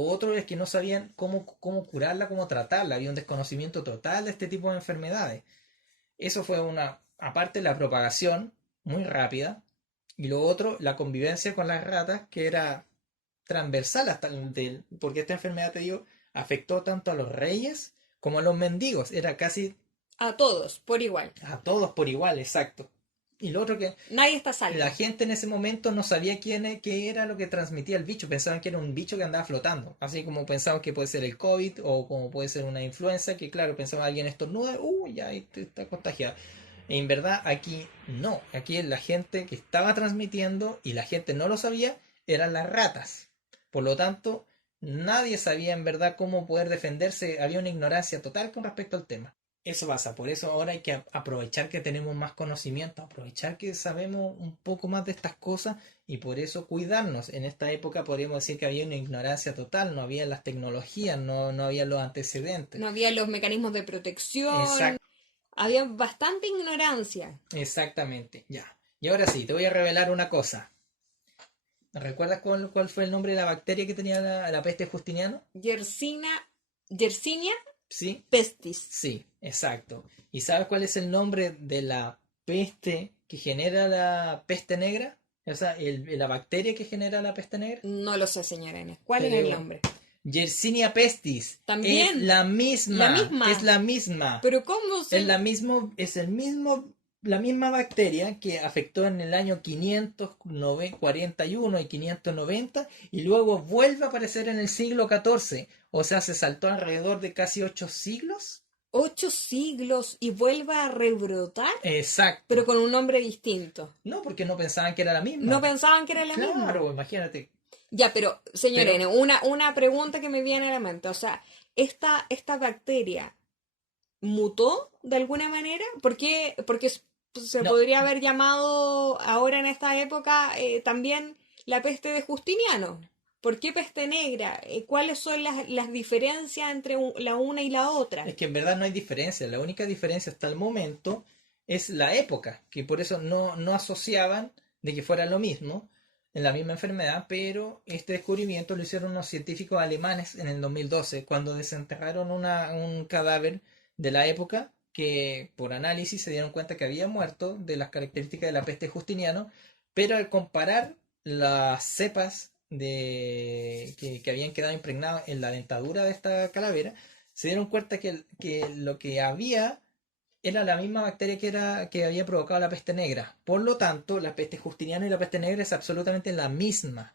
otro es que no sabían cómo curarla, cómo tratarla. Había un desconocimiento total de este tipo de enfermedades. Eso fue aparte la propagación muy rápida. Y lo otro, la convivencia con las ratas, que era transversal porque esta enfermedad, te digo, afectó tanto a los reyes como a los mendigos. Era casi A todos, por igual. a todos por igual, exacto. Y lo otro que Nadie está salvo. la gente en ese momento no sabía qué era lo que transmitía el bicho. Pensaban que era un bicho que andaba flotando. Así como pensaban que puede ser el COVID o como puede ser una influenza, que claro, pensaban alguien estornuda, ya está contagiado. En verdad, aquí no. Aquí la gente que estaba transmitiendo y la gente no lo sabía, eran las ratas. Por lo tanto, nadie sabía en verdad cómo poder defenderse. Había una ignorancia total con respecto al tema. Eso pasa, por eso ahora hay que aprovechar que tenemos más conocimiento, aprovechar que sabemos un poco más de estas cosas y por eso cuidarnos. En esta época podríamos decir que había una ignorancia total, no había las tecnologías, no había los antecedentes. No había los mecanismos de protección. Exacto. Había bastante ignorancia. Exactamente, ya. Y ahora sí, te voy a revelar una cosa. ¿Recuerdas cuál fue el nombre de la bacteria que tenía la peste justiniana? Yersinia Sí. pestis. Sí, exacto. ¿Y sabes cuál es el nombre de la peste que genera la peste negra? O sea, la bacteria que genera la peste negra. No lo sé, señora N. ¿Cuál Te es el digo, nombre? Yersinia pestis. También. Es la misma. La misma. Es la misma. Pero ¿cómo se...? La misma bacteria que afectó en el año 541 y 590 y luego vuelve a aparecer en el siglo XIV. O sea, se saltó alrededor de casi 8 siglos. 8 siglos y vuelva a rebrotar, Exacto. pero con un nombre distinto. No, porque no pensaban que era la misma. No pensaban que era la misma. Claro, imagínate. Ya, pero, señor Pero- N, una pregunta que me viene a la mente. O sea, ¿esta bacteria mutó de alguna manera? Porque se No. podría haber llamado ahora en esta época también la peste de Justiniano. ¿Por qué peste negra? ¿Cuáles son las diferencias entre la una y la otra? Es que en verdad no hay diferencia. La única diferencia hasta el momento es la época, que por eso no asociaban de que fuera lo mismo, en la misma enfermedad, pero este descubrimiento lo hicieron unos científicos alemanes en el 2012, cuando desenterraron un cadáver de la época que por análisis se dieron cuenta que había muerto de las características de la peste justiniano, pero al comparar las cepas que habían quedado impregnadas en la dentadura de esta calavera, se dieron cuenta que lo que había era la misma bacteria que había provocado la peste negra. Por lo tanto, la peste justiniana y la peste negra es absolutamente la misma.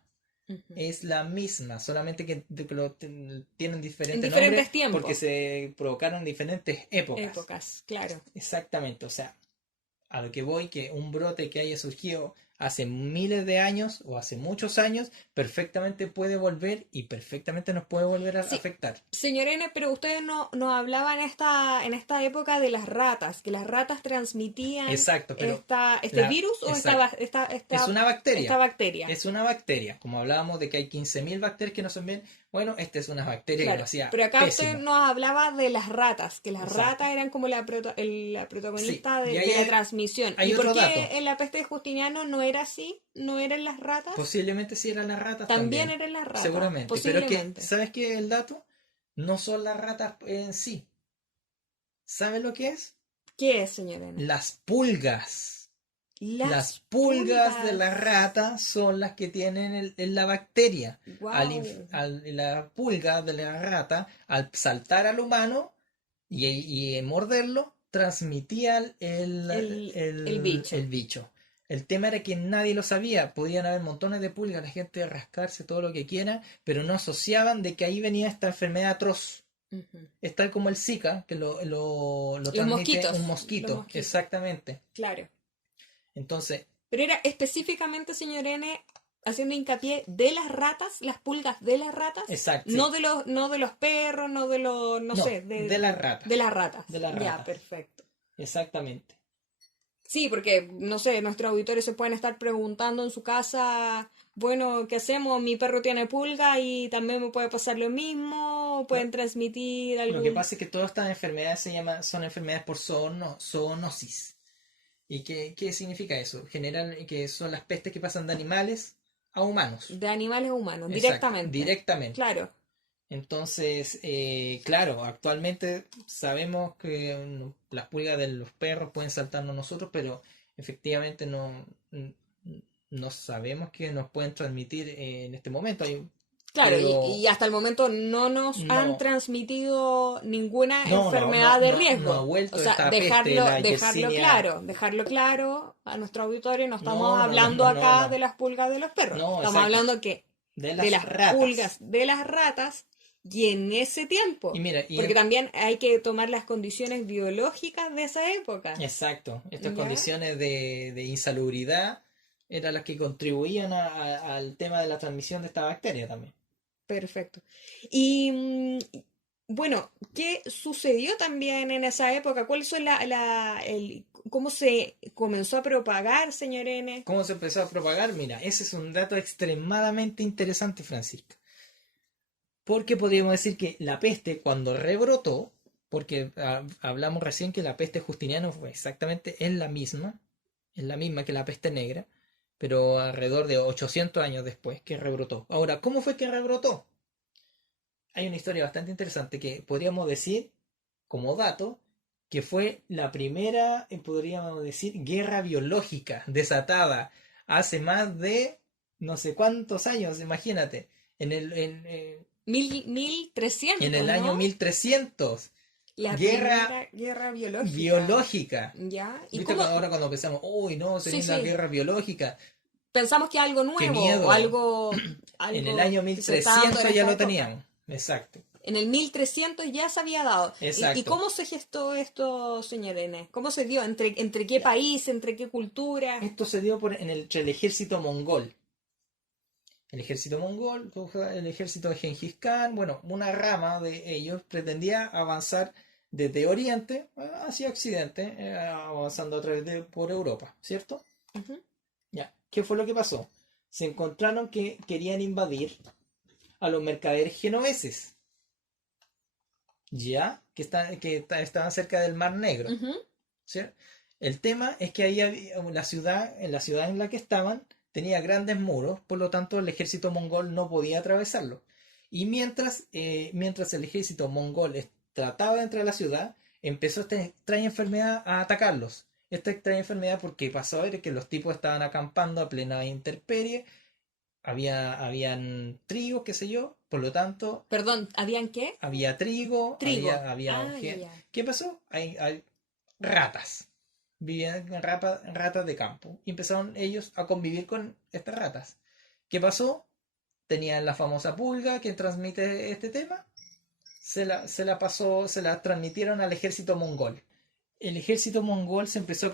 Ujú. Es la misma, solamente que tienen En diferentes diferentes nombres tiempos. porque se provocaron en diferentes épocas. Épocas, claro. Exactamente, o sea, a lo que voy, que un brote que haya surgido hace miles de años o hace muchos años, perfectamente puede volver y perfectamente nos puede volver a Sí. afectar. Señor N, pero ustedes no hablaban en esta época de las ratas, que las ratas transmitían Exacto, pero este virus o es una bacteria. esta bacteria. Es una bacteria. Como hablábamos de que hay 15.000 bacterias que no son bien, bueno, esta es una bacteria que Claro, lo hacía pero acá pésimo. usted nos hablaba de las ratas, que las Exacto. ratas eran como la protagonista Sí, y de ahí la transmisión. hay ¿Y por otro qué dato. en la peste de Justiniano no era así? ¿No eran las ratas? Posiblemente sí eran las ratas También también. eran las ratas. Seguramente. Pero es que, Posiblemente. ¿sabes qué es el dato? No son las ratas en sí. ¿Sabes lo que es? ¿Qué es, señor N? Las pulgas. Las pulgas de la rata son las que tienen la bacteria. Wow. La pulga de la rata, al saltar al humano y morderlo, transmitía El bicho. el bicho. El tema era que nadie lo sabía. Podían haber montones de pulgas, la gente rascarse todo lo que quiera, pero no asociaban de que ahí venía esta enfermedad atroz. Ujú. Es tal como el Zika, que lo Los transmite mosquitos. un Los mosquito. mosquitos. Exactamente. Claro. Entonces, Pero era específicamente, señor N, haciendo hincapié de las ratas, las pulgas de las ratas, exacto. no de los perros, no de los, no sé, de las ratas. de las ratas. De las Ya, ratas. perfecto. Exactamente. Sí, porque, no sé, nuestros auditores se pueden estar preguntando en su casa, bueno, ¿qué hacemos? Mi perro tiene pulga y también me puede pasar lo mismo, pueden transmitir Lo que algún... pasa es que todas estas enfermedades son enfermedades por zoonosis. ¿Y qué significa eso? General que son las pestes que pasan de animales a humanos. De animales a humanos, Exacto, directamente. directamente. Claro. Entonces, claro, actualmente sabemos que las pulgas de los perros pueden saltarnos a nosotros, pero efectivamente no sabemos que nos pueden transmitir en este momento. Claro, Pero y hasta el momento no nos han no, transmitido ninguna no enfermedad de no riesgo. ha vuelto O sea, esta peste, la Yersinia. dejarlo claro a nuestro auditorio, no estamos No, hablando acá no. de las pulgas de los perros. No, Estamos exacto. hablando que De de las las ratas. pulgas de las ratas y en ese tiempo. Y mira, Porque también hay que tomar las condiciones biológicas de esa época. exacto, estas ¿Ya? condiciones de insalubridad eran las que contribuían al tema de la transmisión de esta bacteria también. Perfecto. Y bueno, ¿qué sucedió también en esa época? ¿Cuál fue cómo se comenzó a propagar, señor N? ¿Cómo se empezó a propagar? Mira, ese es un dato extremadamente interesante, Francisca. Porque podríamos decir que la peste, cuando rebrotó, porque hablamos recién que la peste justiniana fue exactamente es la misma que la peste negra, pero alrededor de 800 años después que rebrotó. Ahora, ¿cómo fue que rebrotó? Hay una historia bastante interesante que podríamos decir, como dato, que fue la primera, podríamos decir, guerra biológica desatada hace más de no sé cuántos años, imagínate, en el, en, 1300, en el año ¿no? 1300. La Guerra primera guerra biológica. biológica. ¿Ya? ¿Y ¿Viste cómo? ahora cuando pensamos, uy, no, sería Sí, una sí. guerra biológica? Pensamos que algo ¡Qué nuevo miedo! o algo En el año que se está dando 1300 en ya esta lo época. teníamos. Exacto. En el 1300 ya se había dado. ¿Y Exacto. cómo se gestó esto, señor N? ¿Cómo se dio? ¿Entre qué país? ¿Entre qué cultura? Esto se dio entre el ejército mongol. El ejército mongol, el ejército de Gengis Khan, bueno, una rama de ellos pretendía avanzar desde Oriente hacia Occidente, avanzando a través por Europa, ¿cierto? Ujú. Ya, ¿qué fue lo que pasó? Se encontraron que querían invadir a los mercaderes genoveses, ya, estaban cerca del Mar Negro, Ujú. ¿cierto? El tema es que ahí en la ciudad en la que estaban, tenía grandes muros, por lo tanto el ejército mongol no podía atravesarlo. Y mientras el ejército mongol trataba de entrar a la ciudad, empezó esta extraña enfermedad a atacarlos. Esta extraña enfermedad porque pasó a ver que los tipos estaban acampando a plena intemperie, habían trigo, qué sé yo, por lo tanto, Perdón, ¿habían qué? había trigo, Trigo. había Ya. ¿qué pasó? Hay ratas. Vivían ratas de campo. Y empezaron ellos a convivir con estas ratas. ¿Qué pasó? Tenían la famosa pulga que transmite este tema. Se la transmitieron al ejército mongol. El ejército mongol se empezó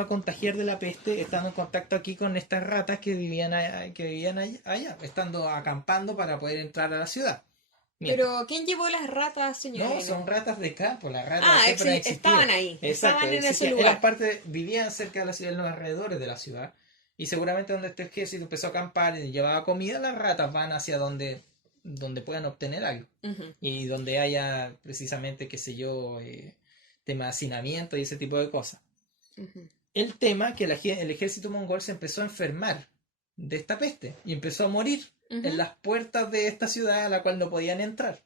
a contagiar de la peste, estando en contacto aquí con estas ratas que vivían allá, estando acampando para poder entrar a la ciudad. Pero, ¿quién llevó las ratas, señor No, N? son ratas de campo, las ratas siempre han existido. estaban ahí, Exacto, estaban en ese existían, lugar. vivían cerca de la ciudad, en los alrededores de la ciudad, y seguramente donde este ejército empezó a acampar y llevaba comida, las ratas van hacia donde puedan obtener algo, Ujú. y donde haya precisamente, qué sé yo, tema de hacinamiento y ese tipo de cosas. Ujú. El tema que el ejército mongol se empezó a enfermar de esta peste y empezó a morir Ujú. en las puertas de esta ciudad a la cual no podían entrar.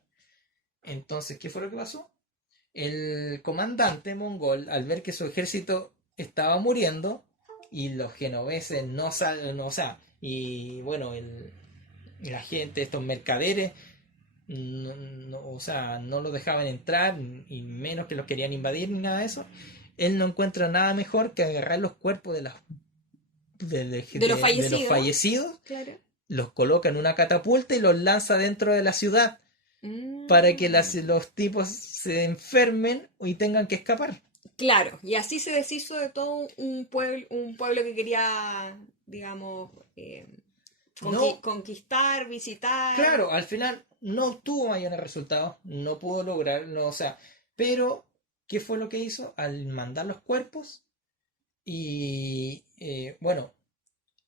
Entonces, ¿qué fue lo que pasó? El comandante mongol, al ver que su ejército estaba muriendo, y los genoveses no salen, o sea, y bueno, la gente, estos mercaderes, o sea, no los dejaban entrar, y menos que los querían invadir ni nada de eso. Él no encuentra nada mejor que agarrar los cuerpos De los de los fallecidos. fallecidos, Claro. los coloca en una catapulta y los lanza dentro de la ciudad para que los tipos se enfermen y tengan que escapar. Claro, y así se deshizo de todo un pueblo que quería, digamos, No, conquistar, visitar. claro, al final no obtuvo mayores resultados, no pudo lograr, no, o sea, pero ¿qué fue lo que hizo? Al mandar los cuerpos y bueno,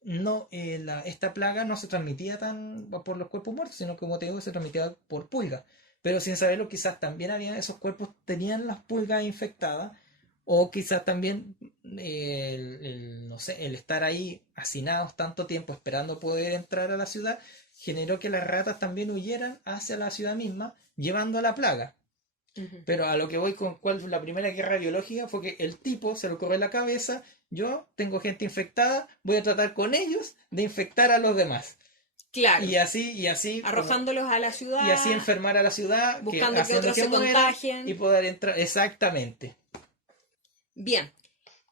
no, esta plaga no se transmitía tan por los cuerpos muertos, sino que, como te digo, se transmitía por pulgas. Pero sin saberlo, quizás también había esos cuerpos tenían las pulgas infectadas, o quizás también no sé, el estar ahí hacinados tanto tiempo esperando poder entrar a la ciudad generó que las ratas también huyeran hacia la ciudad misma, llevando la plaga. Ujú. Pero a lo que voy con cuál fue la primera guerra biológica fue que el tipo se lo corre en la cabeza, yo tengo gente infectada, voy a tratar con ellos de infectar a los demás. Claro, Y así, arrojándolos a la ciudad, y así enfermar a la ciudad, buscando que haciendo otros que se mueran contagien. y poder entrar. Exactamente. Bien,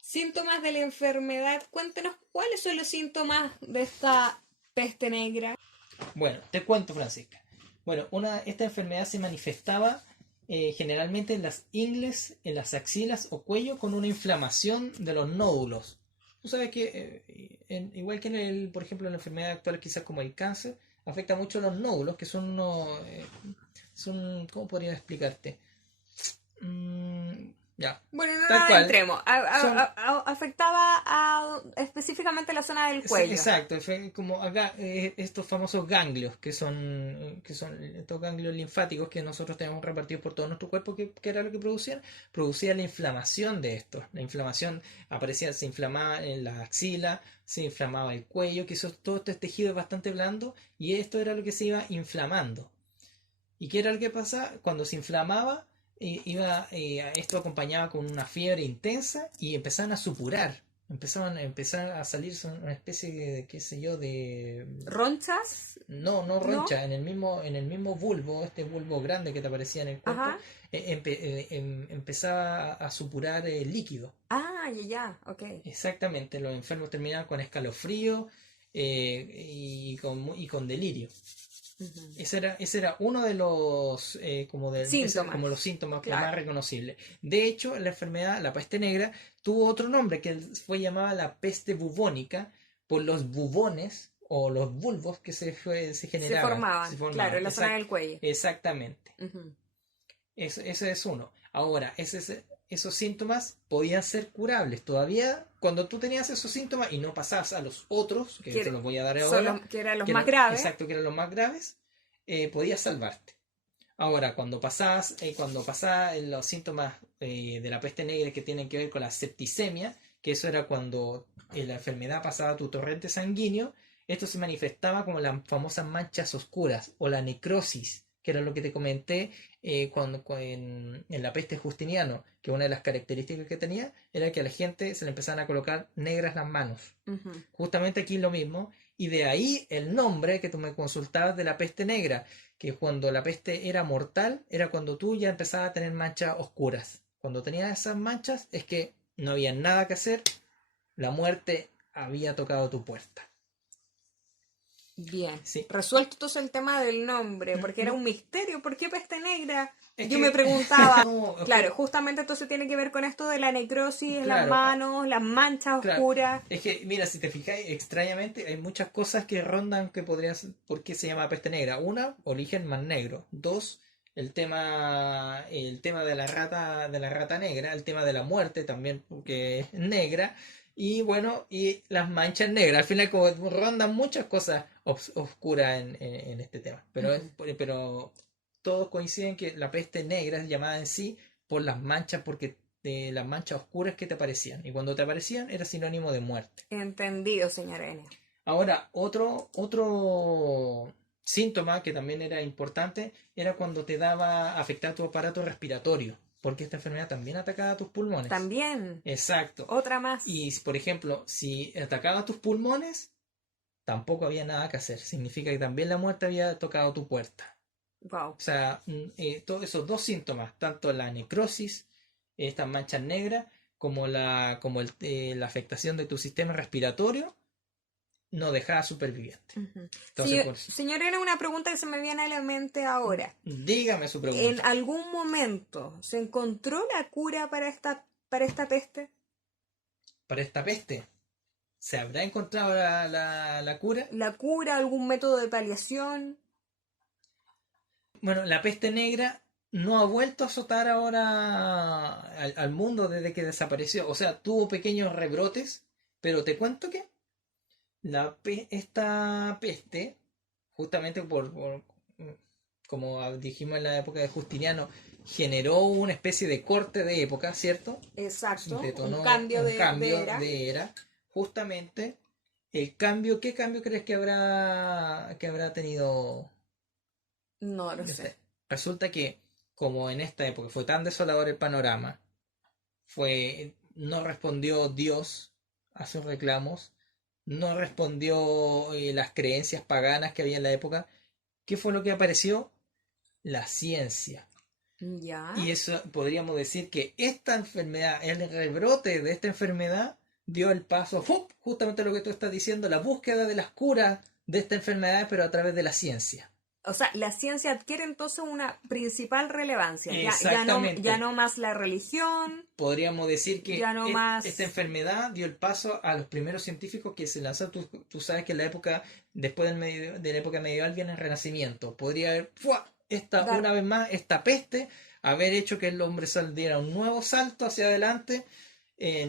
síntomas de la enfermedad. Cuéntenos cuáles son los síntomas de esta peste negra. Bueno, te cuento, Francisca. Bueno, esta enfermedad se manifestaba generalmente en las ingles, en las axilas o cuello con una inflamación de los nódulos. Tú sabes que, igual que por ejemplo, en la enfermedad actual, quizás como el cáncer, afecta mucho los nódulos, que son ¿cómo podría explicarte? Ya, Bueno, no tal nos cual. adentremos. Son, Afectaba específicamente la zona del cuello. exacto, fue como acá estos famosos ganglios, que son estos ganglios linfáticos que nosotros tenemos repartidos por todo nuestro cuerpo, que era lo que producía la inflamación de estos. La inflamación se inflamaba en la axila, se inflamaba el cuello, que todo este tejido es bastante blando, y esto era lo que se iba inflamando. ¿Y qué era lo que pasaba? Cuando se inflamaba, esto acompañaba con una fiebre intensa y empezaban a supurar. Empezaban a salir una especie de, qué sé yo, de... ¿Ronchas? No roncha, en el mismo bulbo, este bulbo grande que te aparecía en el cuerpo, Ajá. empezaba a supurar líquido. Ah, ya, ok. Exactamente, los enfermos terminaban con escalofrío y con delirio. Ujú. Ese era uno de los Síntomas. como los síntomas Claro. más reconocibles. De hecho, la enfermedad, la peste negra, tuvo otro nombre que fue llamada la peste bubónica por los bubones o los bulbos que se generaban. Se formaban, claro, en la zona del cuello. Exactamente. Ujú. Ese es uno. Ahora, esos síntomas podían ser curables. Todavía, cuando tú tenías esos síntomas y no pasabas a los otros, que te los voy a dar ahora, Que eran los que más graves. exacto, que eran los más graves, podías salvarte. Ahora, cuando pasabas los síntomas de la peste negra que tienen que ver con la septicemia, que eso era cuando la enfermedad pasaba a tu torrente sanguíneo, esto se manifestaba como las famosas manchas oscuras o la necrosis, que era lo que te comenté en la peste Justiniano, que una de las características que tenía era que a la gente se le empezaban a colocar negras las manos. Ujú. Justamente aquí lo mismo, y de ahí el nombre que tú me consultabas de la peste negra, que cuando la peste era mortal, era cuando tú ya empezabas a tener manchas oscuras. Cuando tenías esas manchas es que no había nada que hacer, la muerte había tocado tu puerta. Bien. Sí. Resuelto entonces el tema del nombre, porque era No. un misterio. ¿Por qué peste negra? Es Yo que- me preguntaba. No, Claro, justamente entonces tiene que ver con esto de la necrosis en las Claro. manos, las manchas Claro, oscuras. es que, mira, si te fijáis, extrañamente hay muchas cosas que rondan que podrías, ¿por qué se llama peste negra? Una, origen más negro. Dos, el tema de la rata negra, el tema de la muerte también, porque es negra. Y bueno, y las manchas negras. Al final, como rondan muchas cosas oscuras en este tema. Pero todos coinciden que la peste negra es llamada en sí por las manchas, porque de las manchas oscuras que te aparecían. Y cuando te aparecían era sinónimo de muerte. Entendido, señora N. Ahora, otro síntoma que también era importante era cuando te daba afectar tu aparato respiratorio. porque esta enfermedad también atacaba tus pulmones. También, Exacto. otra más. Y, por ejemplo, si atacaba tus pulmones, tampoco había nada que hacer. Significa que también la muerte había tocado tu puerta. Wow. O sea, todos esos dos síntomas, tanto la necrosis, estas manchas negras, como la afectación de tu sistema respiratorio, no dejaba superviviente. Entonces, Señor, era una pregunta que se me viene a la mente ahora. Dígame su pregunta. ¿En algún momento se encontró la cura para esta peste? Para esta peste, ¿se habrá encontrado la cura? ¿La cura, algún método de paliación? Bueno, la peste negra no ha vuelto a azotar ahora al mundo desde que desapareció. O sea, tuvo pequeños rebrotes, pero te cuento que esta peste, justamente como dijimos en la época de Justiniano, generó una especie de corte de época, ¿cierto? Exacto, Detonó un cambio de era. de era. Justamente, ¿qué cambio crees que habrá tenido? No lo sé. Resulta que, como en esta época fue tan desolador el panorama, no respondió Dios a sus reclamos, no respondió las creencias paganas que había en la época. ¿Qué fue lo que apareció? La ciencia. Ya. Y eso podríamos decir que esta enfermedad, el rebrote de esta enfermedad, dio el paso, justamente lo que tú estás diciendo, la búsqueda de las curas de esta enfermedad, pero a través de la ciencia. O sea, la ciencia adquiere entonces una principal relevancia. Exactamente. Ya no más la religión. Podríamos decir que ya no más... esta enfermedad dio el paso a los primeros científicos que se lanzaron. Tú sabes que en la época, después de la época medieval, viene el Renacimiento. Podría haber, una vez más, esta peste, haber hecho que el hombre diera un nuevo salto hacia adelante.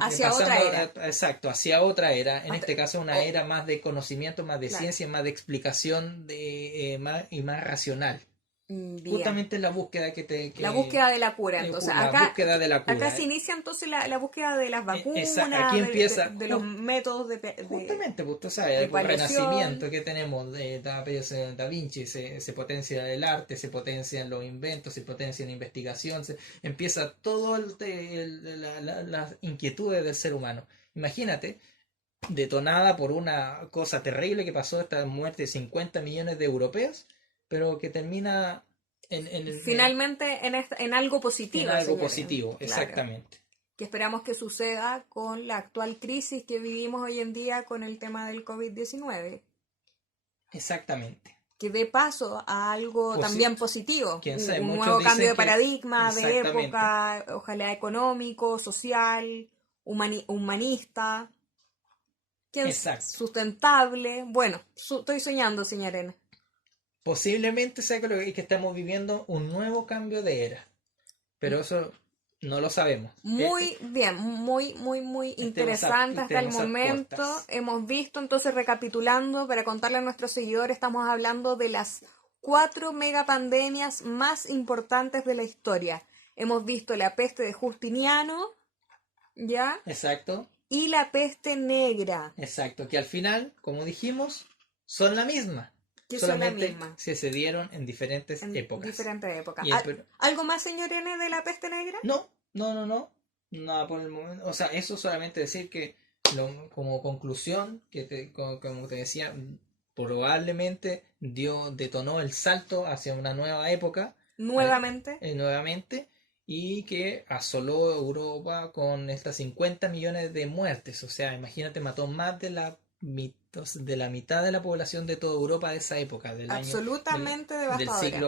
Hacia otra era. Exacto, hacia otra era. En este caso, una era más de conocimiento, más de ciencia, más de explicación y más racional. Bien. Justamente la búsqueda la búsqueda de la cura. Entonces, búsqueda de la cura. Acá se inicia entonces la búsqueda de las vacunas, aquí empieza, de los métodos justamente, pues tú sabes, el Renacimiento que tenemos de Da Vinci, se potencia el arte, se potencian los inventos, se potencia la investigación, empieza todo las inquietudes del ser humano. Imagínate, detonada por una cosa terrible que pasó, esta muerte de 50 millones de europeos, pero que termina finalmente en algo positivo. En algo positivo, claro. Exactamente. Que esperamos que suceda con la actual crisis que vivimos hoy en día con el tema del COVID-19. Exactamente. Que dé paso a algo también positivo. Un nuevo cambio de paradigma, de época, ojalá económico, social, humanista, sustentable. Bueno, estoy soñando, señora Elena. Posiblemente sea que estamos viviendo un nuevo cambio de era, pero eso no lo sabemos. Muy bien, muy interesante hasta el momento. Hemos visto, entonces, recapitulando, para contarle a nuestros seguidores, estamos hablando de las 4 megapandemias más importantes de la historia. Hemos visto la peste de Justiniano, ¿ya? Exacto. Y la peste negra. Exacto, que al final, como dijimos, son la misma. Solamente se dieron en diferentes épocas. ¿Algo más, señor N, de la peste negra? No. Nada por el momento. O sea, eso solamente decir que como conclusión, como te decía, probablemente detonó el salto hacia una nueva época. Nuevamente. Nuevamente. Y que asoló Europa con estas 50 millones de muertes. O sea, imagínate, mató más de la mitad de la población de toda Europa de esa época, del siglo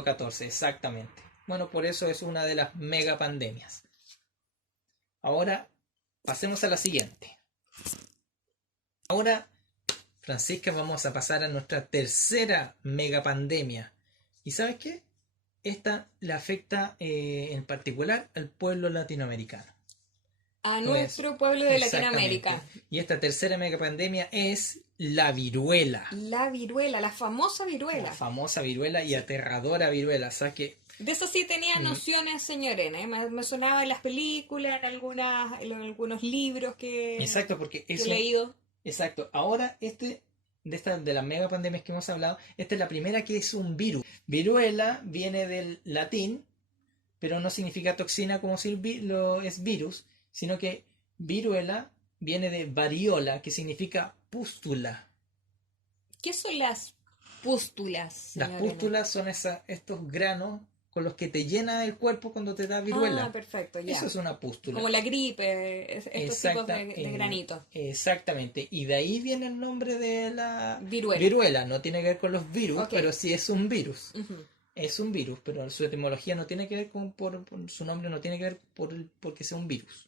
XIV, exactamente. Bueno, por eso es una de las megapandemias. Ahora, pasemos a la siguiente. Ahora, Francisca, vamos a pasar a nuestra tercera megapandemia. ¿Y sabes qué? Esta le afecta en particular al pueblo latinoamericano. A nuestro pueblo de Latinoamérica. Y esta tercera megapandemia es la viruela. La viruela, la famosa viruela. La famosa viruela y aterradora viruela. O sea que... De eso sí tenía nociones, señor N. Me sonaba en las películas, en algunos libros que, exacto, porque eso, he leído. Exacto. Ahora, de las megapandemias que hemos hablado, esta es la primera que es un virus. Viruela viene del latín pero no significa toxina como si lo es virus, sino que viruela viene de variola, que significa pústula. ¿Qué son las pústulas, Las señor N? pústulas son estos granos con los que te llena el cuerpo cuando te da viruela. Ah, perfecto, ya. Eso es una pústula. Como la gripe, estos tipos de granitos. Exactamente. Y de ahí viene el nombre de la Viruela. No tiene que ver con los virus, Ok. pero sí es un virus. Ujú. Es un virus, pero su etimología no tiene que ver por su nombre, no tiene que ver porque sea un virus.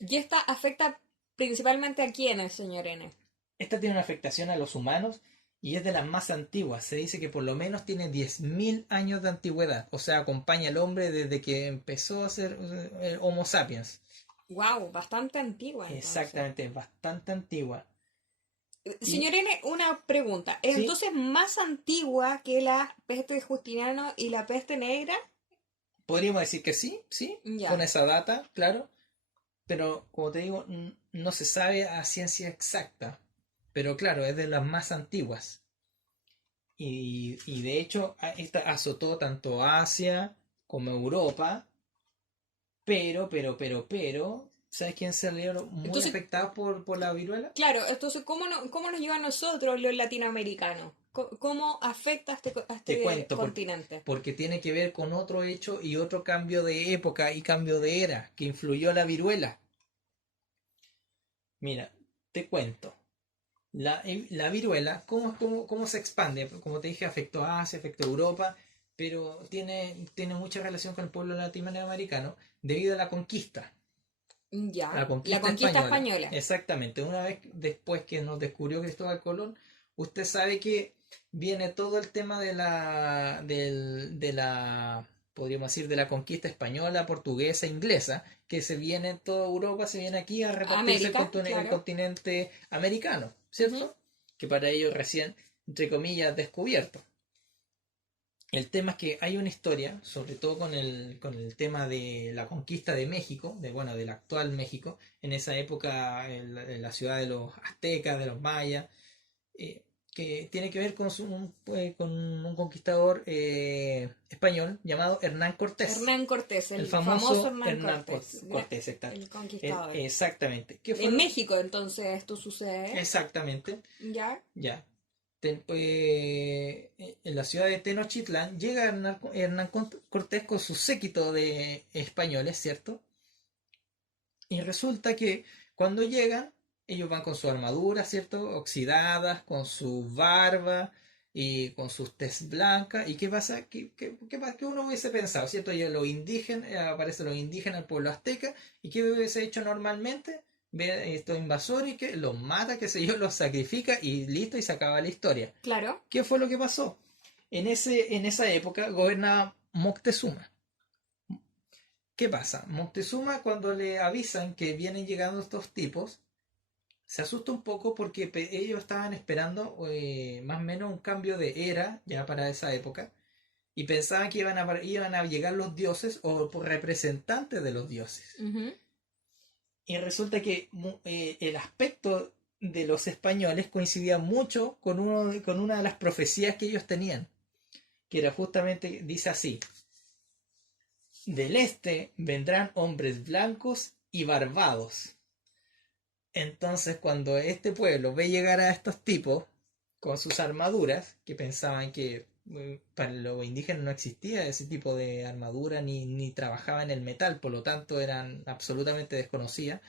Y esta afecta principalmente a quiénes, señor N. Esta tiene una afectación a los humanos y es de las más antiguas. Se dice que por lo menos tiene 10.000 años de antigüedad. O sea, acompaña al hombre desde que empezó a ser Homo sapiens. Wow, bastante antigua. Entonces. Exactamente, bastante antigua. Señor N, una pregunta. ¿Sí? ¿Entonces más antigua que la peste de Justiniano y la peste negra? Podríamos decir que sí, Ya. con esa data, claro. Pero, como te digo, no se sabe a ciencia exacta. Pero claro, es de las más antiguas. Y de hecho, esta azotó tanto Asia como Europa. Pero, ¿sabes quién salió muy Entonces, afectado por la viruela? claro, entonces, ¿cómo nos lleva a nosotros los latinoamericanos? ¿Cómo afecta a Te este cuento, continente? porque tiene que ver con otro hecho y otro cambio de época y cambio de era que influyó la viruela. Mira, te cuento. La viruela, ¿cómo se expande? Como te dije, afectó a Asia, afectó a Europa, pero tiene mucha relación con el pueblo latinoamericano debido a la conquista. Ya, La la conquista conquista española. Exactamente. Una vez después que nos descubrió Cristóbal Colón, usted sabe que viene todo el tema podríamos decir, de la conquista española, portuguesa, inglesa, que se viene en toda Europa, se viene aquí a repartirse América, el claro. continente americano, ¿cierto? Ujú. Que para ellos recién, entre comillas, descubierto. El tema es que hay una historia, sobre todo con el tema de la conquista de México, del actual México, en esa época, en la ciudad de los aztecas, de los mayas, que tiene que ver con con un conquistador español llamado Hernán Cortés. Hernán Cortés, el famoso Hernán Hernán Cortés. Cortés, exacto. El conquistador. Exactamente. ¿Qué fue En México, entonces, esto sucede. Exactamente. Ya. Ya. En la ciudad de Tenochtitlán llega Hernán Cortés con su séquito de españoles, ¿cierto? Y resulta que cuando llegan, ellos van con su armadura, ¿cierto? Oxidadas, con su barba y con sus tez blancas. ¿Y qué pasa? ¿Qué uno hubiese pensado, ¿cierto? Y los indígenas, aparecen los indígenas, el pueblo azteca, ¿y qué hubiese hecho normalmente? Ve estos invasores que los mata, qué sé yo, los sacrifica y listo, y se acaba la historia. Claro. ¿Qué fue lo que pasó? En esa época gobernaba Moctezuma. ¿Qué pasa? Moctezuma, cuando le avisan que vienen llegando estos tipos, se asusta un poco porque ellos estaban esperando más o menos un cambio de era ya para esa época y pensaban que iban a llegar los dioses o por representantes de los dioses. Ujú. Y resulta que el aspecto de los españoles coincidía mucho con una de las profecías que ellos tenían, que era justamente, dice así: del este vendrán hombres blancos y barbados. Entonces, cuando este pueblo ve llegar a estos tipos con sus armaduras, que pensaban que para los indígenas no existía ese tipo de armadura ni trabajaban el metal, por lo tanto eran absolutamente desconocidas,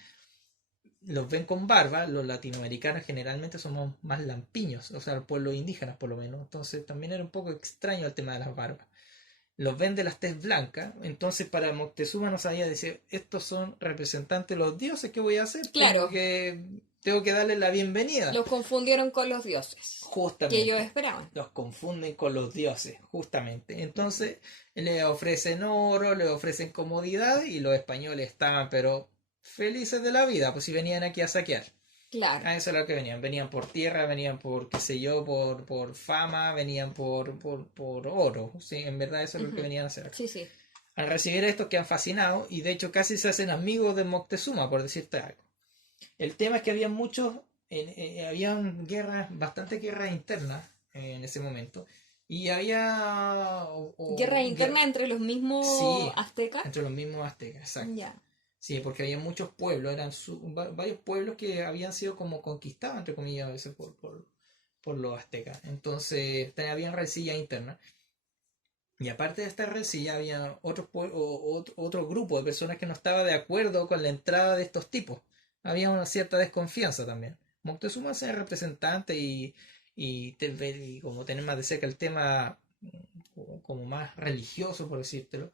los ven con barba. Los latinoamericanos generalmente somos más lampiños, o sea, los pueblos indígenas por lo menos, entonces también era un poco extraño el tema de las barbas. Los ven de las tez blancas, entonces para Moctezuma no sabía decir, estos son representantes de los dioses, ¿qué voy a hacer? Claro. Tengo que darles la bienvenida. Los confundieron con los dioses. Justamente. Que ellos esperaban. Los confunden con los dioses, justamente. Entonces le ofrecen oro, le ofrecen comodidad y los españoles estaban pero felices de la vida, pues si venían aquí a saquear. Claro. A eso es lo que venían. Venían por tierra, venían por, qué sé yo, por fama, venían por oro. Sí, en verdad eso es lo que venían a hacer. Sí, sí. Al recibir a estos, quedan fascinados y de hecho casi se hacen amigos de Moctezuma, por decirte algo. El tema es que había muchos, habían bastante guerras internas en ese momento, Y había Guerra interna entre los mismos sí, aztecas. entre los mismos aztecas, exacto. Ya. Sí, porque había muchos pueblos, eran varios pueblos que habían sido como conquistados, entre comillas, a veces por los aztecas. Entonces, había rencilla interna. Y aparte de esta rencilla, había otro grupo de personas que no estaba de acuerdo con la entrada de estos tipos. Había una cierta desconfianza también. Moctezuma es el representante y como tener más de cerca el tema como más religioso, por decírtelo,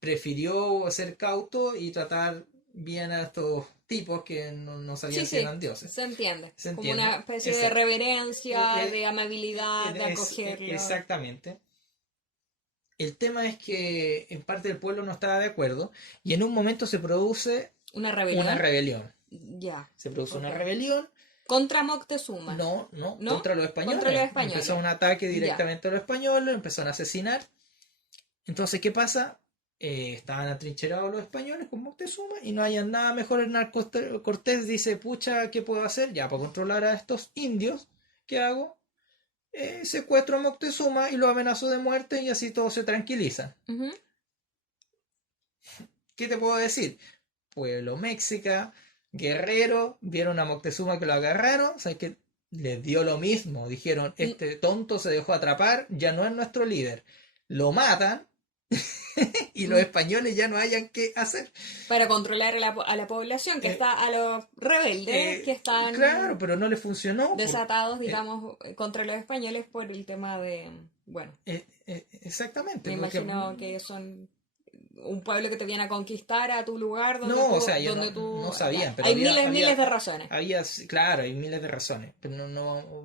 prefirió ser cauto y tratar bien a estos tipos que no Sí, sabían si sí, eran dioses. se entiende. ¿Se Como entiende? una especie de Exacto. reverencia, Eh, de amabilidad, de acogerlo. Exactamente. El tema es que en parte del pueblo no estaba de acuerdo y en un momento se produce ¿Una una rebelión? rebelión. Ya. Se produce Ok. una rebelión, Contra Moctezuma, no, ¿no? contra los Contra los españoles. Empezó españoles. un ataque Ya. directamente a los españoles, empezaron a asesinar. Entonces, ¿qué pasa? Estaban atrincherados los españoles con Moctezuma y no hayan nada mejor. Hernán Cortés dice, pucha, ¿qué puedo hacer? Ya, para controlar a estos indios, ¿qué hago? Secuestro a Moctezuma y lo amenazo de muerte y así todos se tranquilizan. Ujú. ¿Qué te puedo decir? Pueblo México, Guerrero, vieron a Moctezuma que lo agarraron, o sea que les dio lo mismo, dijeron, este tonto se dejó atrapar, ya no es nuestro líder. Lo matan y los españoles ya no hayan qué hacer. Para controlar a la población, que Eh, está a los rebeldes, que claro, están pero no le funcionó. desatados, digamos, contra los españoles por el tema de, bueno, Exactamente, me porque imagino que son un pueblo que te viene a conquistar a tu lugar no, o sea, ellos donde no tú, ya, sabían, pero hay miles de razones. claro, hay miles de razones, pero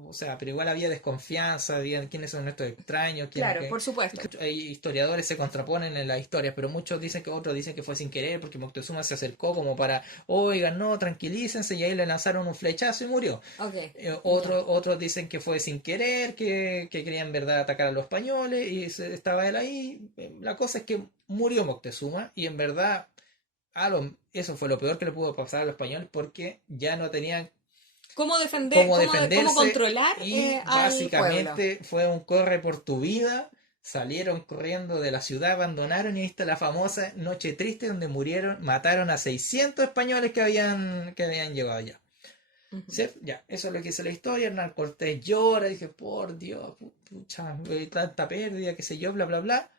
o sea, pero igual había desconfianza, había quiénes son estos extraños, Claro, por supuesto. hay historiadores se contraponen en las historias, pero muchos dicen que otros dicen que fue sin querer porque Moctezuma se acercó como para, oigan, no, tranquilícense y ahí le lanzaron un flechazo y murió. Ok, Otros dicen que fue sin querer, que querían en verdad atacar a los españoles y estaba él ahí. La cosa es que murió Moctezuma y en verdad eso fue lo peor que le pudo pasar a los españoles porque ya no tenían ¿cómo cómo cómo defenderse controlar y al pueblo? básicamente fue un corre por tu vida. Salieron corriendo de la ciudad, abandonaron y ahí está la famosa Noche Triste donde mataron a 600 españoles que habían llegado allá. Ujú. ¿Cierto? Ya, eso es lo que dice la historia. Hernán Cortés llora, dije, por Dios, pucha, tanta pérdida, qué sé yo, bla, bla, bla.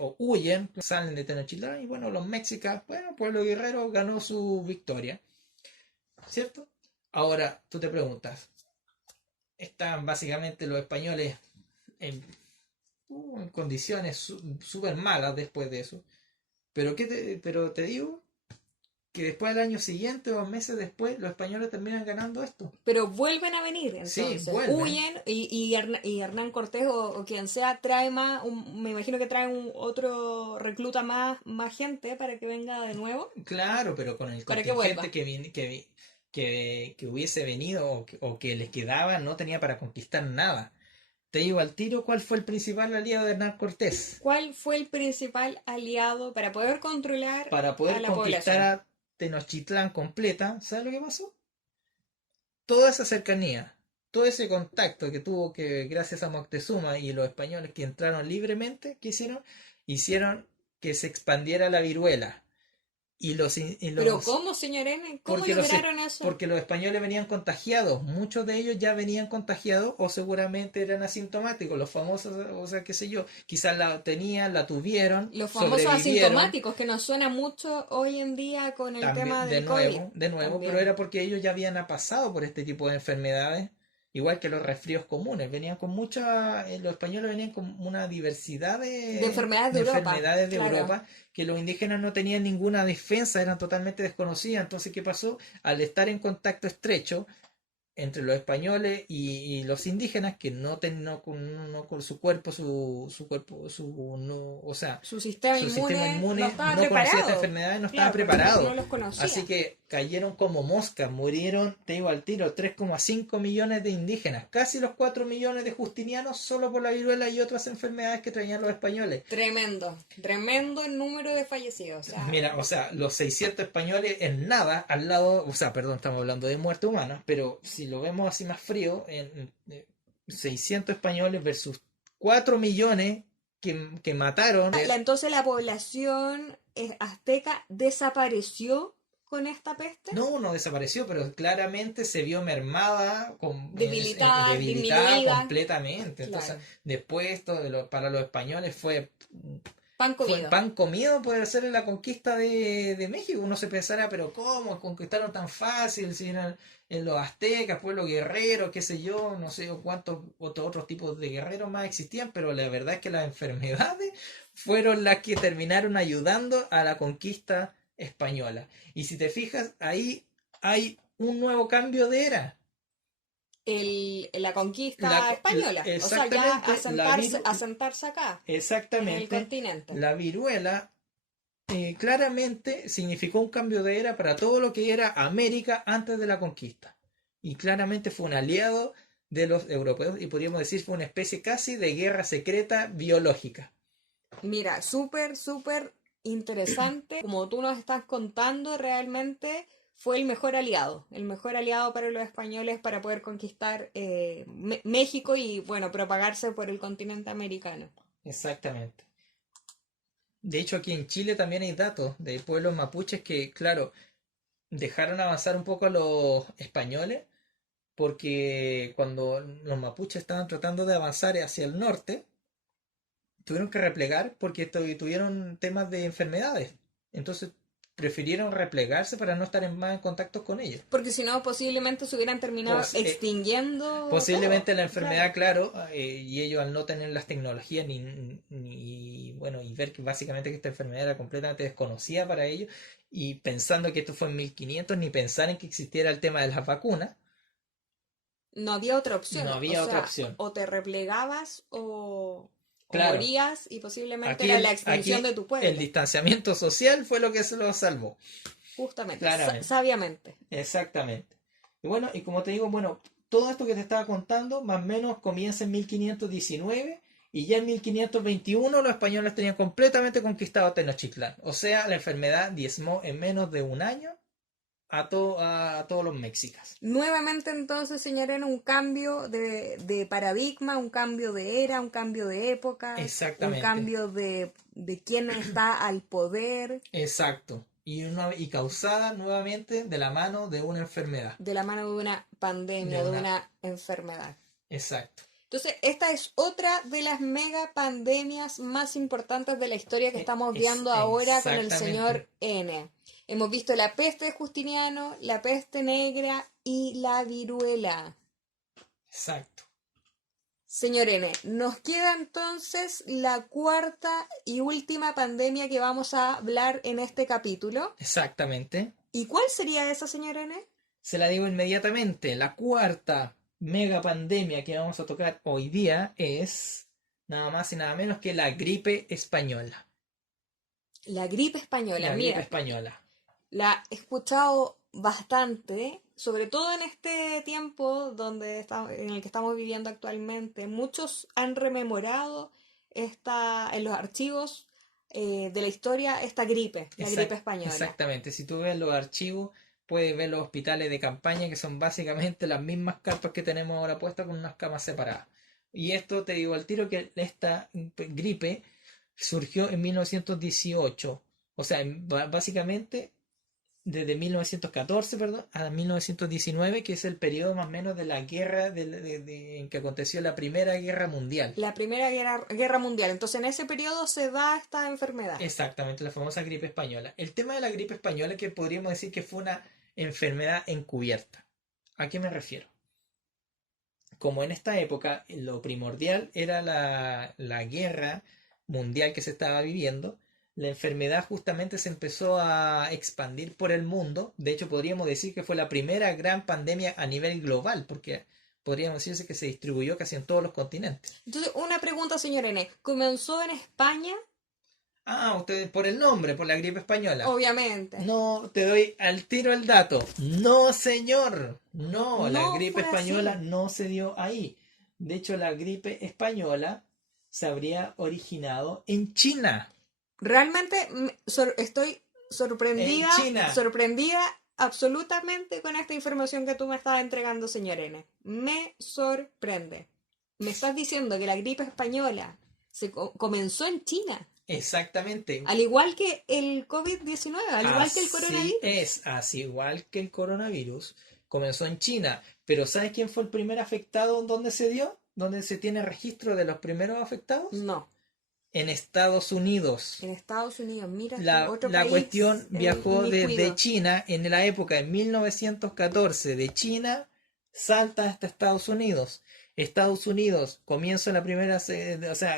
O huyen, salen de Tenochtitlán y bueno, los mexicas, bueno, Pueblo Guerrero ganó su victoria, ¿cierto? Ahora, tú te preguntas, están básicamente los españoles en, en condiciones súper malas después de eso, pero te digo que después del año siguiente o meses después, los españoles terminan ganando esto. Pero vuelven a venir, Sí, entonces, vuelven. huyen y Hernán Cortés o quien sea trae más, me imagino que trae otro recluta más gente para que venga de nuevo, Claro, pero con el para que vuelva. contingente que hubiese venido o que les quedaba, no tenía para conquistar nada. Te digo al tiro cuál fue el principal aliado de Hernán Cortés ¿Cuál fue el principal aliado para poder controlar para a poder la conquistar población? a Tenochtitlán completa. ¿Sabes lo que pasó? Toda esa cercanía, todo ese contacto que tuvo que gracias a Moctezuma y los españoles que entraron libremente, ¿qué hicieron? Hicieron que se expandiera la viruela. Y Pero ¿cómo, señor N? ¿Cómo porque lograron eso? porque los españoles venían contagiados, muchos de ellos ya venían contagiados o seguramente eran asintomáticos, los famosos, o sea, qué sé yo, quizás la tenían, la tuvieron, Los famosos sobrevivieron, asintomáticos que nos suena mucho hoy en día con el también, tema del COVID. de nuevo, pero También. era porque ellos ya habían pasado por este tipo de enfermedades, igual que los resfríos comunes, venían con los españoles venían con una diversidad De enfermedades de Europa, enfermedades de claro. Europa, que los indígenas no tenían ninguna defensa, eran totalmente desconocidas. Entonces, ¿qué pasó? Al estar en contacto estrecho entre los españoles y los indígenas, que no con su cuerpo, o sea, Su sistema su sistema inmune inmune no estaba no conocía estas preparado. enfermedades, no Claro, estaba porque preparado. no los conocía. Así que cayeron como moscas, murieron, te digo al tiro, 3,5 millones de indígenas, casi los 4 millones de justinianos solo por la viruela y otras enfermedades que traían los españoles. Tremendo el número de fallecidos. O sea, Mira, o sea, los 600 españoles en nada al lado, o sea, perdón, estamos hablando de muerte humana, pero si lo vemos así más frío, 600 españoles versus 4 millones que mataron. Entonces la población azteca desapareció con esta peste. No desapareció, pero claramente se vio mermada, Debilitada, disminuida. completamente. Entonces, Claro. después para los españoles fue Pan comido. pan comido poder hacer la conquista de México. Uno se pensará, pero ¿cómo conquistaron tan fácil? Si eran los aztecas, pueblos guerreros, qué sé yo, no sé cuántos otros tipos de guerreros más existían, pero la verdad es que las enfermedades fueron las que terminaron ayudando a la conquista española. Y si te fijas, ahí hay un nuevo cambio de era. La conquista española. O sea, ya asentarse acá, en el Exactamente. continente. La viruela claramente significó un cambio de era para todo lo que era América antes de la conquista. Y claramente fue un aliado de los europeos y podríamos decir fue una especie casi de guerra secreta biológica. Mira, súper, súper interesante. Como tú nos estás contando, realmente fue el mejor aliado para los españoles para poder conquistar México y, bueno, propagarse por el continente americano. Exactamente. De hecho, aquí en Chile también hay datos de pueblos mapuches que, claro, dejaron avanzar un poco a los españoles porque cuando los mapuches estaban tratando de avanzar hacia el norte, tuvieron que replegar porque tuvieron temas de enfermedades. Entonces prefirieron replegarse para no estar más en contacto con ellos. Porque si no, posiblemente se hubieran terminado extinguiendo. Posiblemente todo. la enfermedad, claro, y ellos al no tener las tecnologías bueno, y ver que básicamente que esta enfermedad era completamente desconocida para ellos, y pensando que esto fue en 1500, ni pensar en que existiera el tema de las vacunas. No había otra opción. No había o otra sea, opción. O te replegabas o Claro. morías y posiblemente Aquí era la extinción aquí de tu pueblo. el distanciamiento social fue lo que se lo salvó. Justamente, Claramente. sabiamente. Exactamente. Y bueno, y como te digo, bueno, todo esto que te estaba contando más o menos comienza en 1519 y ya en 1521 los españoles tenían completamente conquistado Tenochtitlán. O sea, la enfermedad diezmó en menos de un año a todos los mexicas. Nuevamente entonces, señora, un cambio de paradigma, un cambio de era, un cambio de época, Exactamente. un cambio de quién está al poder. Exacto. Y causada nuevamente de la mano de una enfermedad. De la mano de una pandemia, de una enfermedad. Exacto. Entonces, esta es otra de las mega pandemias más importantes de la historia que estamos viendo ahora con el señor N. Hemos visto la peste de Justiniano, la peste negra y la viruela. Exacto. Señor N, nos queda entonces la cuarta y última pandemia que vamos a hablar en este capítulo. Exactamente. ¿Y cuál sería esa, señor N? Se la digo inmediatamente. La cuarta mega pandemia que vamos a tocar hoy día es nada más y nada menos que la gripe española. La gripe española, La mira, gripe española. la he escuchado bastante, sobre todo en este tiempo en el que estamos viviendo actualmente. Muchos han rememorado en los archivos de la historia esta gripe, la gripe española. Exactamente. Si tú ves los archivos, puedes ver los hospitales de campaña que son básicamente las mismas carpas que tenemos ahora puestas con unas camas separadas. Y esto te digo al tiro que esta gripe surgió en 1918. O sea, básicamente desde 1914, a 1919, que es el periodo más o menos de la guerra en que aconteció la Primera Guerra Mundial. La Primera Guerra Mundial. Entonces, en ese periodo se da esta enfermedad. Exactamente, la famosa gripe española. El tema de la gripe española es que podríamos decir que fue una enfermedad encubierta. ¿A qué me refiero? Como en esta época lo primordial era la guerra mundial que se estaba viviendo, la enfermedad justamente se empezó a expandir por el mundo. De hecho, podríamos decir que fue la primera gran pandemia a nivel global, porque podríamos decirse que se distribuyó casi en todos los continentes. Entonces, una pregunta, señor N. ¿Comenzó en España? Ustedes por el nombre, por la gripe española. Obviamente. No, te doy al tiro el dato. No, señor. No, la gripe fue española así. no se dio ahí. De hecho, la gripe española se habría originado en China. Realmente estoy sorprendida, En China. sorprendida absolutamente con esta información que tú me estás entregando, señor N. Me sorprende. me estás diciendo que la gripe española comenzó en China, Exactamente. al igual que el COVID-19, al igual que el Así coronavirus. es, así igual que el coronavirus, comenzó en China. Pero ¿sabes quién fue el primer afectado donde se dio? ¿Dónde se tiene registro de los primeros afectados? No, En Estados Unidos. en Estados Unidos, mira tú, La, otro la país cuestión viajó desde inmiscuido. China en la época de 1914. De China salta hasta Estados Unidos. Estados Unidos comienza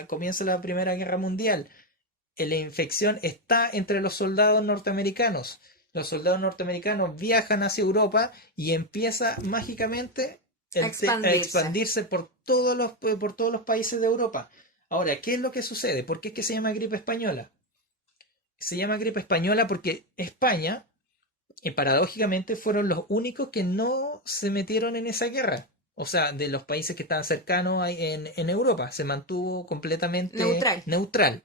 comienza la Primera Guerra Mundial. La infección está entre los soldados norteamericanos. Los soldados norteamericanos viajan hacia Europa y empieza mágicamente a expandirse por todos los países de Europa. Ahora, ¿qué es lo que sucede? ¿Por qué es que se llama gripe española? Se llama gripe española porque España, paradójicamente, fueron los únicos que no se metieron en esa guerra. O sea, de los países que estaban cercanos en Europa, se mantuvo completamente neutral.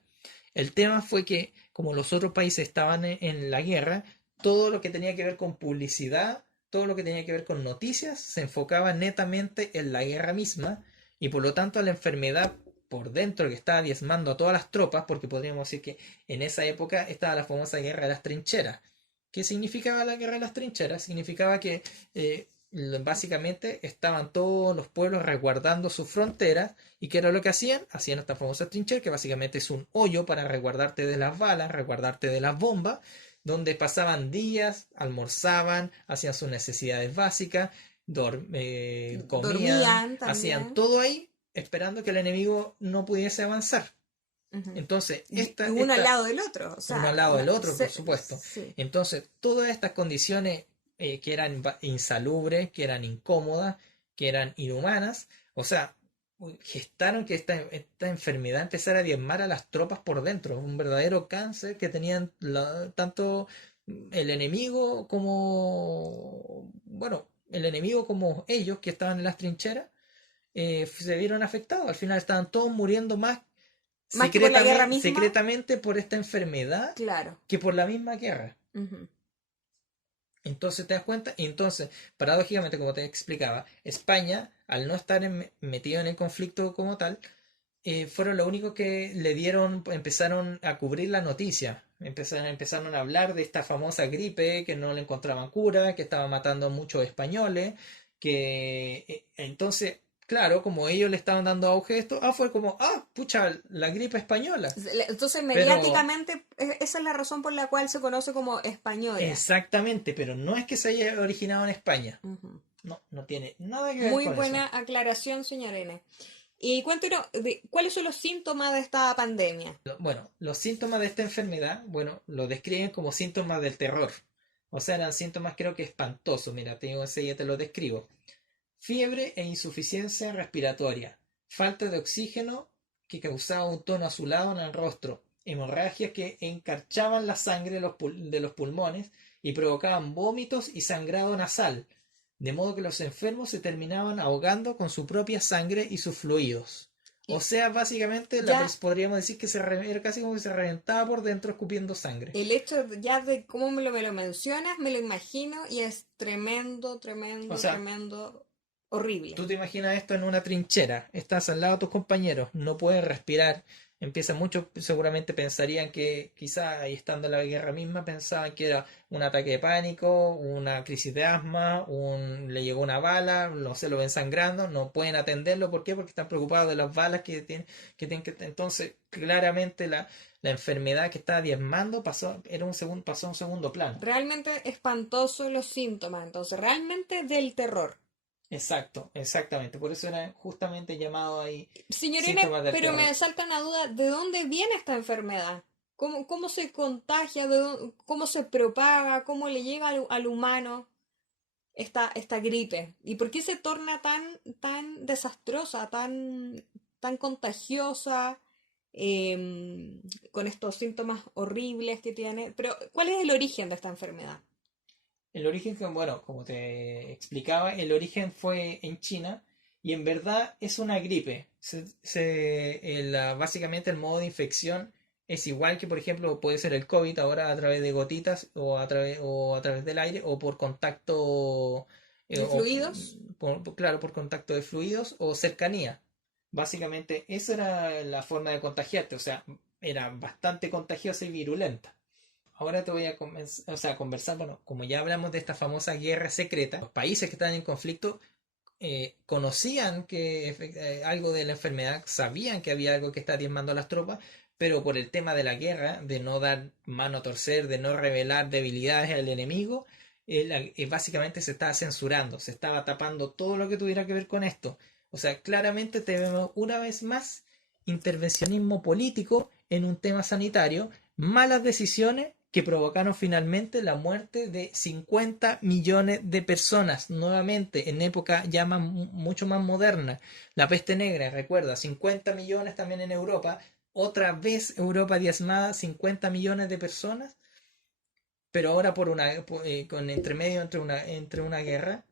El tema fue que, como los otros países estaban en la guerra, todo lo que tenía que ver con publicidad, todo lo que tenía que ver con noticias, se enfocaba netamente en la guerra misma, y por lo tanto la enfermedad por dentro que estaba diezmando a todas las tropas, porque podríamos decir que en esa época estaba la famosa guerra de las trincheras. ¿Qué significaba la guerra de las trincheras? Significaba que básicamente estaban todos los pueblos resguardando sus fronteras. ¿Y qué era lo que hacían? Hacían esta famosa trinchera, que básicamente es un hoyo para resguardarte de las balas, resguardarte de las bombas, donde pasaban días, almorzaban, hacían sus necesidades básicas, comían, Dormían hacían también. todo ahí, esperando que el enemigo no pudiese avanzar. Ujú. Entonces, Y uno al lado del otro, o uno sea, al lado del otro, por supuesto. sí. Entonces, todas estas condiciones que eran insalubres, que eran incómodas, que eran inhumanas, o sea, gestaron que esta enfermedad empezara a diezmar a las tropas por dentro, un verdadero cáncer que tenían tanto el enemigo el enemigo como ellos que estaban en las trincheras, se vieron afectados. Al final estaban todos muriendo Más que por la guerra misma. secretamente por esta enfermedad Claro. que por la misma guerra. Ujú. Entonces, ¿te das cuenta? Entonces, paradójicamente, como te explicaba, España, al no estar metido en el conflicto como tal, fueron los únicos que empezaron a cubrir la noticia. Empezaron a hablar de esta famosa gripe, que no le encontraban cura, que estaba matando a muchos españoles, entonces, claro, como ellos le estaban dando auge a esto, fue como, pucha, la gripe española. Entonces, Pero mediáticamente, esa es la razón por la cual se conoce como española. exactamente, pero no es que se haya originado en España. Ujú. No tiene nada que ver Muy con buena eso. aclaración, señor N. Y cuéntenos, ¿cuáles son los síntomas de esta pandemia? Bueno, los síntomas de esta enfermedad, bueno, lo describen como síntomas del terror. O sea, eran síntomas creo que espantosos. Mira, ya te lo describo. Fiebre e insuficiencia respiratoria. Falta de oxígeno que causaba un tono azulado en el rostro. Hemorragias que encarchaban la sangre de los pulmones y provocaban vómitos y sangrado nasal. De modo que los enfermos se terminaban ahogando con su propia sangre y sus fluidos. O sea, básicamente podríamos decir que era casi como que se reventaba por dentro escupiendo sangre. El hecho ya de cómo me lo mencionas, me lo imagino y es tremendo, O sea, tremendo, horrible. Tú te imaginas esto en una trinchera, estás al lado de tus compañeros, no puedes respirar, muchos seguramente pensarían que quizá ahí estando en la guerra misma pensaban que era un ataque de pánico, una crisis de asma, le llegó una bala, no sé, lo ven sangrando, no pueden atenderlo, ¿por qué? Porque están preocupados de las balas que tienen entonces claramente la enfermedad que estaba diezmando pasó a un segundo plano. Realmente espantosos los síntomas, entonces realmente del terror. Exacto, exactamente. Por eso era justamente llamado ahí Señorina, síntomas del pero terror. me salta una duda, ¿de dónde viene esta enfermedad? ¿Cómo se contagia? ¿Cómo se propaga? ¿Cómo le llega al humano esta gripe? ¿Y por qué se torna tan desastrosa, tan contagiosa, con estos síntomas horribles que tiene? Pero, ¿cuál es el origen de esta enfermedad? El origen, bueno, como te explicaba, el origen fue en China y en verdad es una gripe. Básicamente el modo de infección es igual que, por ejemplo, puede ser el COVID ahora a través de gotitas o a través del aire o por contacto ¿De fluidos? claro, por contacto de fluidos o cercanía. Básicamente, esa era la forma de contagiarte, o sea, era bastante contagiosa y virulenta. Ahora te voy a conversar, bueno, como ya hablamos de esta famosa guerra secreta, los países que estaban en conflicto conocían que algo de la enfermedad, sabían que había algo que estaba diezmando a las tropas, pero por el tema de la guerra, de no dar mano a torcer, de no revelar debilidades al enemigo, básicamente se estaba censurando, se estaba tapando todo lo que tuviera que ver con esto. O sea, claramente tenemos una vez más intervencionismo político en un tema sanitario, malas decisiones que provocaron finalmente la muerte de 50 millones de personas, nuevamente en época ya mucho más moderna. La peste negra, recuerda, 50 millones también en Europa, otra vez Europa diezmada, 50 millones de personas, pero ahora con entre medio entre una guerra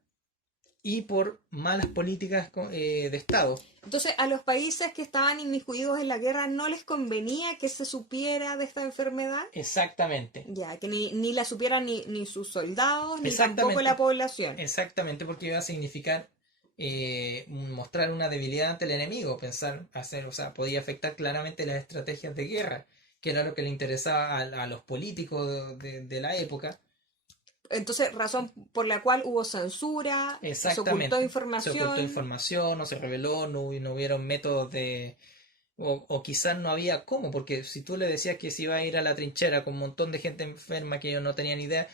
y por malas políticas de Estado. Entonces, a los países que estaban inmiscuidos en la guerra no les convenía que se supiera de esta enfermedad. Exactamente. Ya, que ni la supieran ni sus soldados, ni tampoco la población. Exactamente, porque iba a significar mostrar una debilidad ante el enemigo, o sea, podía afectar claramente las estrategias de guerra, que era lo que le interesaba a los políticos de la época. Entonces, razón por la cual hubo censura, se ocultó información. Se ocultó información, no se reveló, no hubieron métodos de... O quizás no había cómo, porque si tú le decías que se iba a ir a la trinchera con un montón de gente enferma que ellos no tenían idea,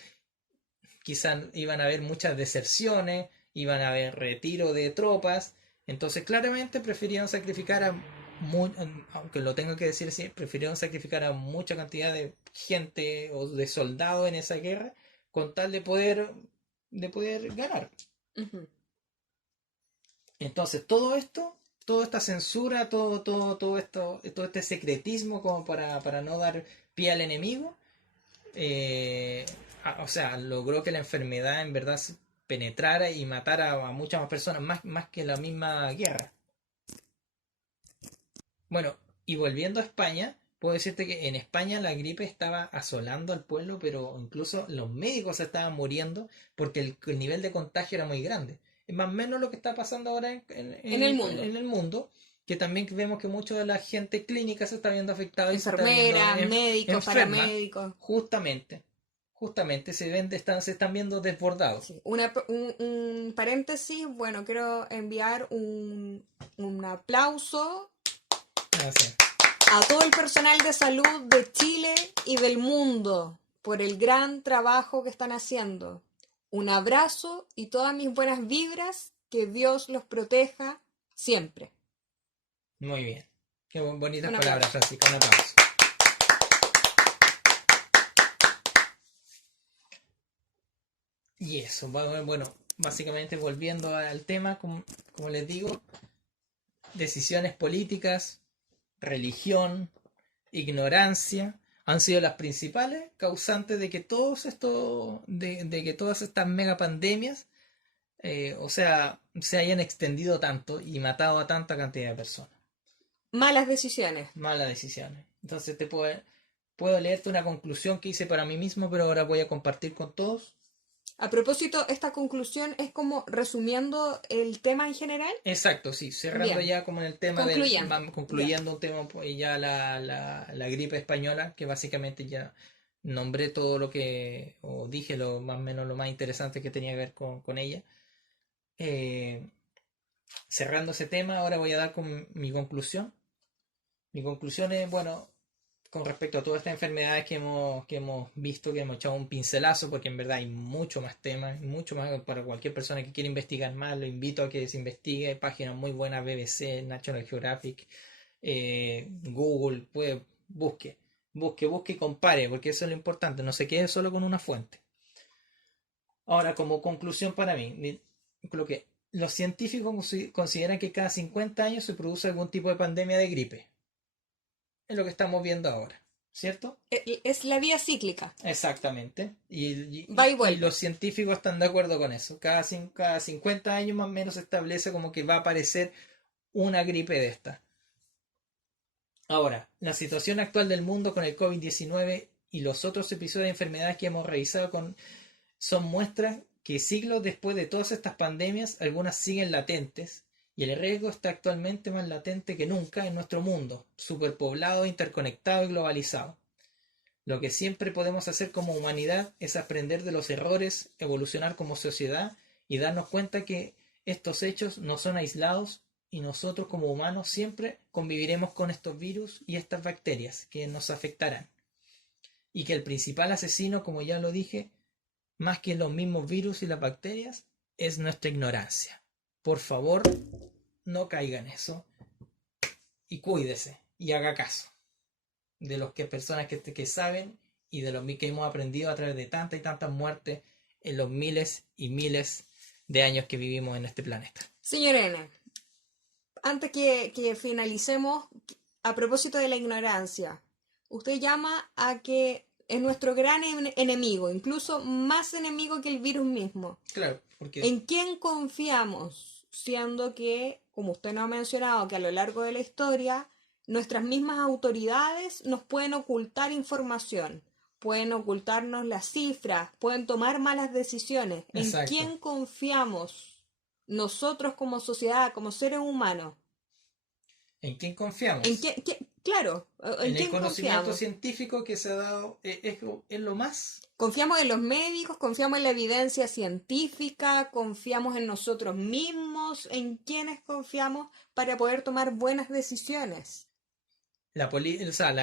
quizás iban a haber muchas deserciones, iban a haber retiro de tropas, entonces claramente preferían sacrificar aunque lo tengo que decir así, prefirieron sacrificar a mucha cantidad de gente o de soldados en esa guerra con tal de poder ganar. Uh-huh. Entonces todo esto, toda esta censura, todo este secretismo como para no dar pie al enemigo, o sea, logró que la enfermedad en verdad penetrara y matara a muchas más personas, más que la misma guerra. Bueno, y volviendo a España, puedo decirte que en España la gripe estaba asolando al pueblo, pero incluso los médicos estaban muriendo porque el nivel de contagio era muy grande. Es más o menos lo que está pasando ahora en el mundo, que también vemos que mucha de la gente clínica se está viendo afectada. Enfermeras, médicos, paramédicos. Justamente se están viendo desbordados. Sí. Un paréntesis, bueno, quiero enviar un aplauso a todo el personal de salud de Chile y del mundo por el gran trabajo que están haciendo. Un abrazo y todas mis buenas vibras, que Dios los proteja siempre. Muy bien. Qué bonitas palabras, Francisco. Un aplauso. Y eso, bueno, básicamente volviendo al tema, como les digo, decisiones políticas, religión, ignorancia, han sido las principales causantes de que de que todas estas megapandemias, o sea, se hayan extendido tanto y matado a tanta cantidad de personas. Malas decisiones. Malas decisiones. Entonces puedo leerte una conclusión que hice para mí mismo, pero ahora voy a compartir con todos. A propósito, esta conclusión es como resumiendo el tema en general. Exacto, sí, cerrando bien. Ya como en el tema concluyendo ya. un tema, ya la gripe española, que básicamente ya nombré todo lo que, o dije más o menos lo más interesante que tenía que ver con ella. Cerrando ese tema, ahora voy a dar con mi conclusión. Mi conclusión es, bueno, con respecto a todas estas enfermedades que hemos visto, que hemos echado un pincelazo, porque en verdad hay mucho más temas, mucho más para cualquier persona que quiera investigar más, lo invito a que se investigue. Hay páginas muy buenas, BBC, National Geographic, Google, busque y compare, porque eso es lo importante, no se quede solo con una fuente. Ahora, como conclusión para mí, lo que los científicos consideran que cada 50 años se produce algún tipo de pandemia de gripe. Es lo que estamos viendo ahora, ¿cierto? Es la vía cíclica. Exactamente. Y los científicos están de acuerdo con eso. Cada 50 años más o menos se establece como que va a aparecer una gripe de esta. Ahora, la situación actual del mundo con el COVID-19 y los otros episodios de enfermedades que hemos revisado son muestras que siglos después de todas estas pandemias, algunas siguen latentes Y el riesgo está actualmente más latente que nunca en nuestro mundo, superpoblado, interconectado y globalizado. Lo que siempre podemos hacer como humanidad es aprender de los errores, evolucionar como sociedad y darnos cuenta que estos hechos no son aislados y nosotros como humanos siempre conviviremos con estos virus y estas bacterias que nos afectarán. Y que el principal asesino, como ya lo dije, más que los mismos virus y las bacterias, es nuestra ignorancia. Por favor, no caiga en eso y cuídese y haga caso de los que personas que saben y de los que hemos aprendido a través de tantas y tantas muertes en los miles y miles de años que vivimos en este planeta. Señor N, antes que finalicemos, a propósito de la ignorancia, usted llama a que es nuestro gran enemigo, incluso más enemigo que el virus mismo. Claro, porque ¿En quién confiamos? Siendo que, como usted nos ha mencionado, que a lo largo de la historia nuestras mismas autoridades nos pueden ocultar información, pueden ocultarnos las cifras, pueden tomar malas decisiones. ¿En Exacto. quién confiamos nosotros como sociedad, como seres humanos? ¿En quién confiamos? Claro, ¿en En el quién conocimiento confiamos? científico que se ha dado es lo más. Confiamos en los médicos, confiamos en la evidencia científica, confiamos en nosotros mismos, en quiénes confiamos para poder tomar buenas decisiones. La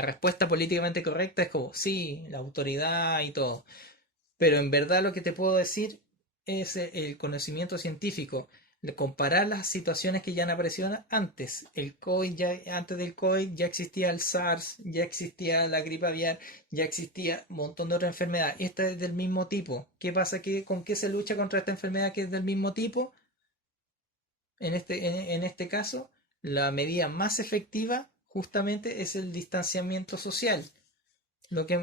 respuesta políticamente correcta es como, sí, la autoridad y todo. Pero en verdad lo que te puedo decir es el conocimiento científico. De comparar las situaciones que ya han aparecido antes. Antes del COVID ya existía el SARS, ya existía la gripe aviar, ya existía un montón de otras enfermedades. Esta es del mismo tipo. ¿Qué pasa? ¿Con qué se lucha contra esta enfermedad que es del mismo tipo? En este caso, la medida más efectiva justamente es el distanciamiento social. Lo que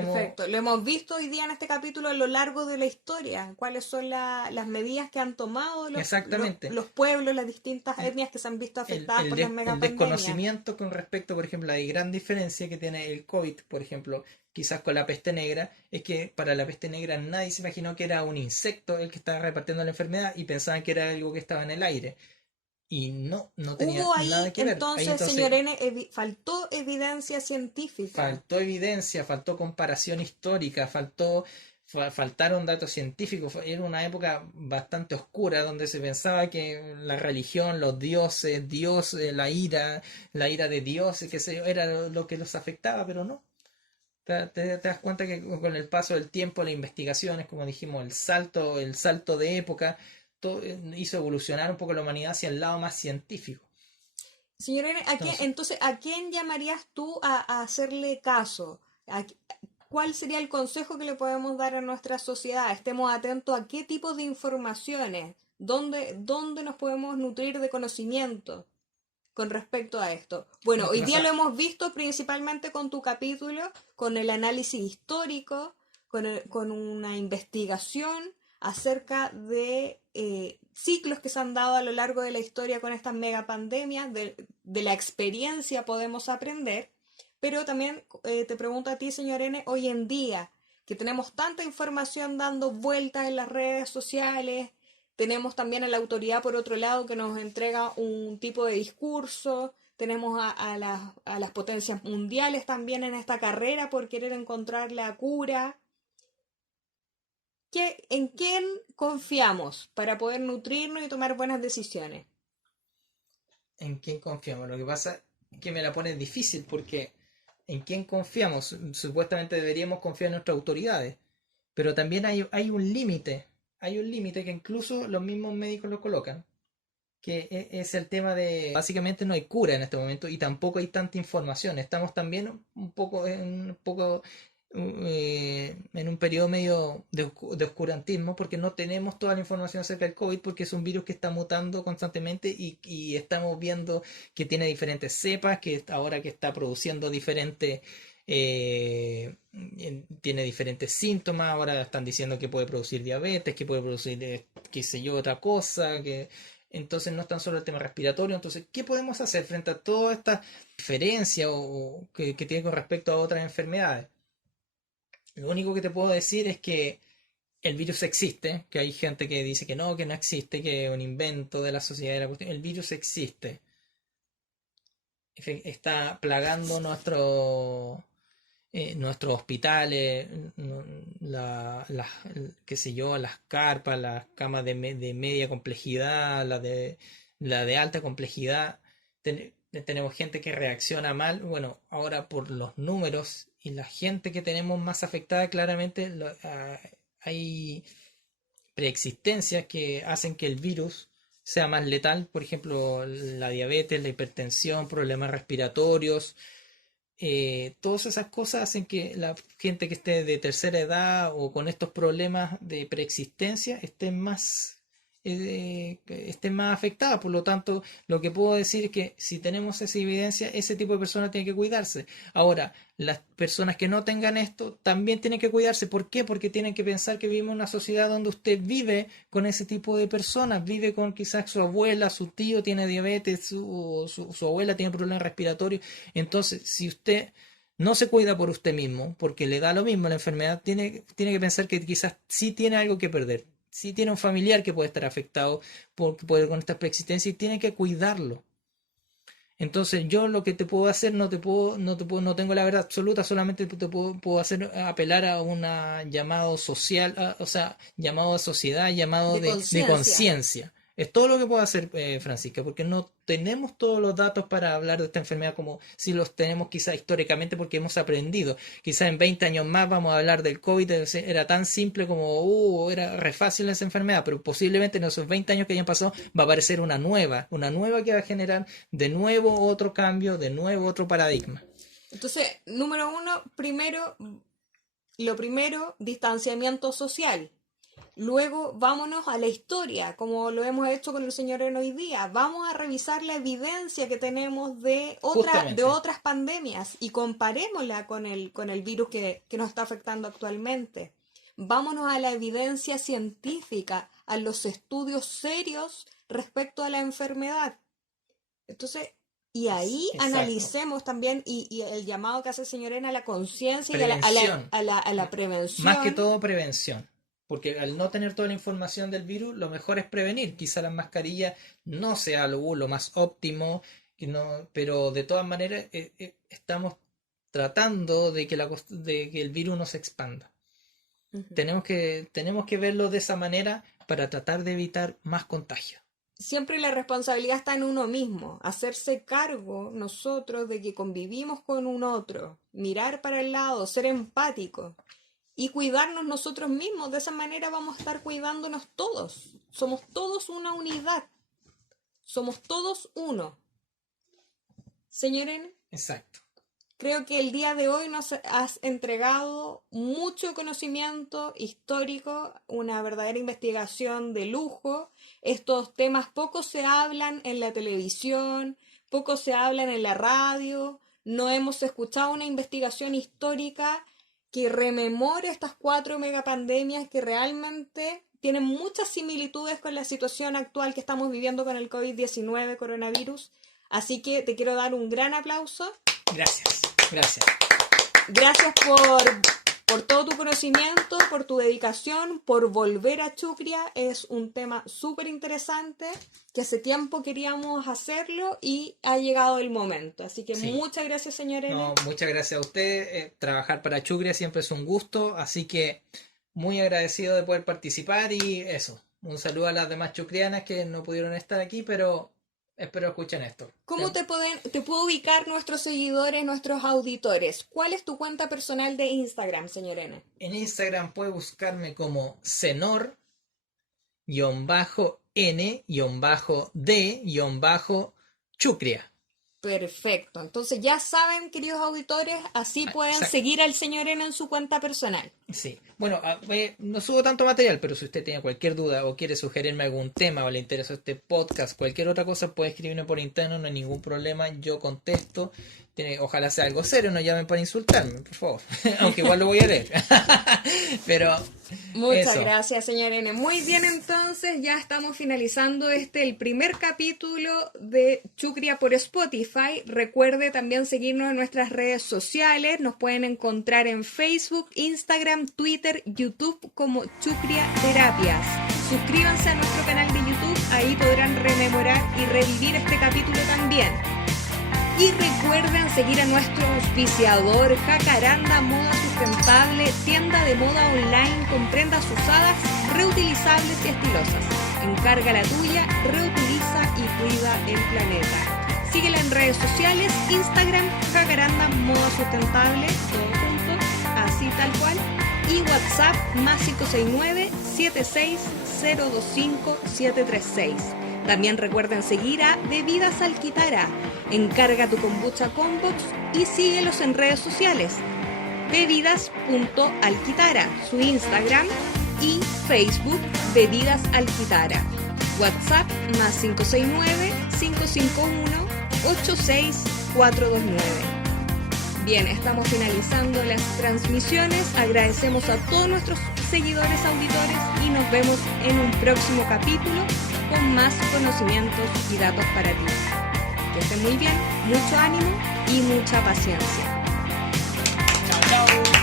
Perfecto. Lo hemos visto hoy día en este capítulo a lo largo de la historia. ¿Cuáles son las medidas que han tomado Exactamente. los pueblos, las distintas etnias que se han visto afectadas por las el megapandemias? desconocimiento con respecto, por ejemplo, la gran diferencia que tiene el COVID, por ejemplo, quizás con la peste negra, es que para la peste negra nadie se imaginó que era un insecto el que estaba repartiendo la enfermedad y pensaban que era algo que estaba en el aire. Y no tenía Hubo ahí, nada que ver. entonces, señor N, faltó evidencia científica. Faltó evidencia, faltó comparación histórica, faltaron datos científicos. Era una época bastante oscura donde se pensaba que la religión, los dioses, Dios, la ira de Dios, que era lo que los afectaba, pero no. Te das cuenta que con el paso del tiempo, las investigaciones, como dijimos, el salto de época, todo hizo evolucionar un poco la humanidad hacia el lado más científico. Señor N, entonces, ¿a quién llamarías tú a hacerle caso? ¿Cuál sería el consejo que le podemos dar a nuestra sociedad? Estemos atentos a qué tipo de informaciones, dónde nos podemos nutrir de conocimiento con respecto a esto. Bueno, hoy día lo hemos visto principalmente con tu capítulo, con el análisis histórico, con una investigación acerca de ciclos que se han dado a lo largo de la historia con estas megapandemias, de la experiencia podemos aprender, pero también te pregunto a ti, señor N, hoy en día, que tenemos tanta información dando vueltas en las redes sociales, tenemos también a la autoridad por otro lado que nos entrega un tipo de discurso, tenemos a las potencias mundiales también en esta carrera por querer encontrar la cura. ¿En quién confiamos para poder nutrirnos y tomar buenas decisiones? ¿En quién confiamos? Lo que pasa es que me la pones difícil porque ¿en quién confiamos? Supuestamente deberíamos confiar en nuestras autoridades, pero también hay un límite. Hay un límite que incluso los mismos médicos lo colocan, que es el tema de básicamente no hay cura en este momento y tampoco hay tanta información. Estamos también un poco en un periodo medio de oscurantismo porque no tenemos toda la información acerca del COVID porque es un virus que está mutando constantemente y estamos viendo que tiene diferentes cepas, que ahora que está produciendo diferentes tiene diferentes síntomas. Ahora están diciendo que puede producir diabetes, que puede producir qué sé yo, otra cosa, que entonces no es tan solo el tema respiratorio. Entonces, ¿qué podemos hacer frente a toda esta diferencia que tiene con respecto a otras enfermedades? Lo único que te puedo decir es que el virus existe, que hay gente que dice que no existe, que es un invento de la sociedad de la cuestión. El virus existe. Está plagando nuestros hospitales, qué sé yo, las carpas, las camas de media complejidad, la de alta complejidad. Tenemos gente que reacciona mal. Bueno, ahora por los números y la gente que tenemos más afectada, claramente hay preexistencias que hacen que el virus sea más letal. Por ejemplo, la diabetes, la hipertensión, problemas respiratorios. Todas esas cosas hacen que la gente que esté de tercera edad o con estos problemas de preexistencia esté más afectada. Por lo tanto, lo que puedo decir es que si tenemos esa evidencia, ese tipo de personas tiene que cuidarse. Ahora, las personas que no tengan esto también tienen que cuidarse. ¿Por qué? Porque tienen que pensar que vivimos en una sociedad donde usted vive con ese tipo de personas, vive con quizás su abuela, su tío tiene diabetes, su abuela tiene problemas respiratorios. Entonces, si usted no se cuida por usted mismo, porque le da lo mismo la enfermedad, tiene que pensar que quizás sí tiene algo que perder. Si tiene un familiar que puede estar afectado con esta preexistencia y tiene que cuidarlo. Entonces yo lo que te puedo hacer no tengo la verdad absoluta, solamente te puedo hacer apelar a un llamado social, o sea, llamado de sociedad, llamado de conciencia. Es todo lo que puedo hacer, Francisca, porque no tenemos todos los datos para hablar de esta enfermedad como si los tenemos quizá históricamente, porque hemos aprendido. Quizá en 20 años más vamos a hablar del COVID, era tan simple como, era re fácil esa enfermedad, pero posiblemente en esos 20 años que hayan pasado va a aparecer una nueva que va a generar de nuevo otro cambio, de nuevo otro paradigma. Entonces, número uno, lo primero, distanciamiento social. Luego vámonos a la historia, como lo hemos hecho con el señor en hoy día. Vamos a revisar la evidencia que tenemos de otras pandemias y comparémosla con el virus que nos está afectando actualmente. Vámonos a la evidencia científica, a los estudios serios respecto a la enfermedad. Entonces, y ahí analicemos también y el llamado que hace el señor Ena a la conciencia y a la prevención. Más que todo prevención. Porque al no tener toda la información del virus, lo mejor es prevenir. Quizá la mascarilla no sea lo más óptimo, pero de todas maneras estamos tratando de que el virus no se expanda. Uh-huh. Tenemos que verlo de esa manera para tratar de evitar más contagios. Siempre la responsabilidad está en uno mismo, hacerse cargo nosotros de que convivimos con un otro, mirar para el lado, ser empático. Y cuidarnos nosotros mismos. De esa manera vamos a estar cuidándonos todos. Somos todos una unidad. Somos todos uno. Señor N. Exacto. Creo que el día de hoy nos has entregado mucho conocimiento histórico, una verdadera investigación de lujo. Estos temas poco se hablan en la televisión, poco se hablan en la radio. No hemos escuchado una investigación histórica que rememore estas 4 megapandemias que realmente tienen muchas similitudes con la situación actual que estamos viviendo con el COVID-19, coronavirus. Así que te quiero dar un gran aplauso. Gracias. Gracias por todo tu conocimiento, por tu dedicación, por volver a Chucria. Es un tema súper interesante que hace tiempo queríamos hacerlo y ha llegado el momento. Así que sí. Muchas gracias, señor N. No, muchas gracias a usted. Trabajar para Chucria siempre es un gusto, así que muy agradecido de poder participar y eso. Un saludo a las demás chucrianas que no pudieron estar aquí, pero espero escuchen esto. ¿Cómo te puedo ubicar nuestros seguidores, nuestros auditores? ¿Cuál es tu cuenta personal de Instagram, señor N? En Instagram puede buscarme como Senor-N-D-Chucria. Perfecto. Entonces ya saben, queridos auditores, así pueden seguir al señor N en su cuenta personal. Sí. Bueno, no subo tanto material, pero si usted tiene cualquier duda o quiere sugerirme algún tema o le interesa este podcast, cualquier otra cosa, puede escribirme por interno, no hay ningún problema, yo contesto. Ojalá sea algo serio, no llamen para insultarme, por favor. Aunque igual lo voy a leer. Pero muchas gracias, señor N. Muy bien, entonces ya estamos finalizando el primer capítulo de Chucria por Spotify. Spotify. Recuerde también seguirnos en nuestras redes sociales. Nos pueden encontrar en Facebook, Instagram, Twitter, YouTube como Chupria Terapias. Suscríbanse a nuestro canal de YouTube, ahí podrán rememorar y revivir este capítulo también. Y recuerden seguir a nuestro auspiciador Jacaranda Moda Sustentable, tienda de moda online con prendas usadas, reutilizables y estilosas. Encarga la tuya, reutiliza y cuida el planeta. Síguela en redes sociales, Instagram, Jacaranda Moda Sustentable, todo junto, así tal cual. Y WhatsApp más 569-76025736. También recuerden seguir a Bebidas Alquitara. Encarga tu kombucha Combox y síguelos en redes sociales. Bebidas.alquitara, su Instagram y Facebook Bebidas Alquitara. WhatsApp más 569-551-86429. Bien, estamos finalizando las transmisiones. Agradecemos a todos nuestros seguidores, auditores y nos vemos en un próximo capítulo con más conocimientos y datos para ti. Que estén muy bien, mucho ánimo y mucha paciencia. Chao, chao.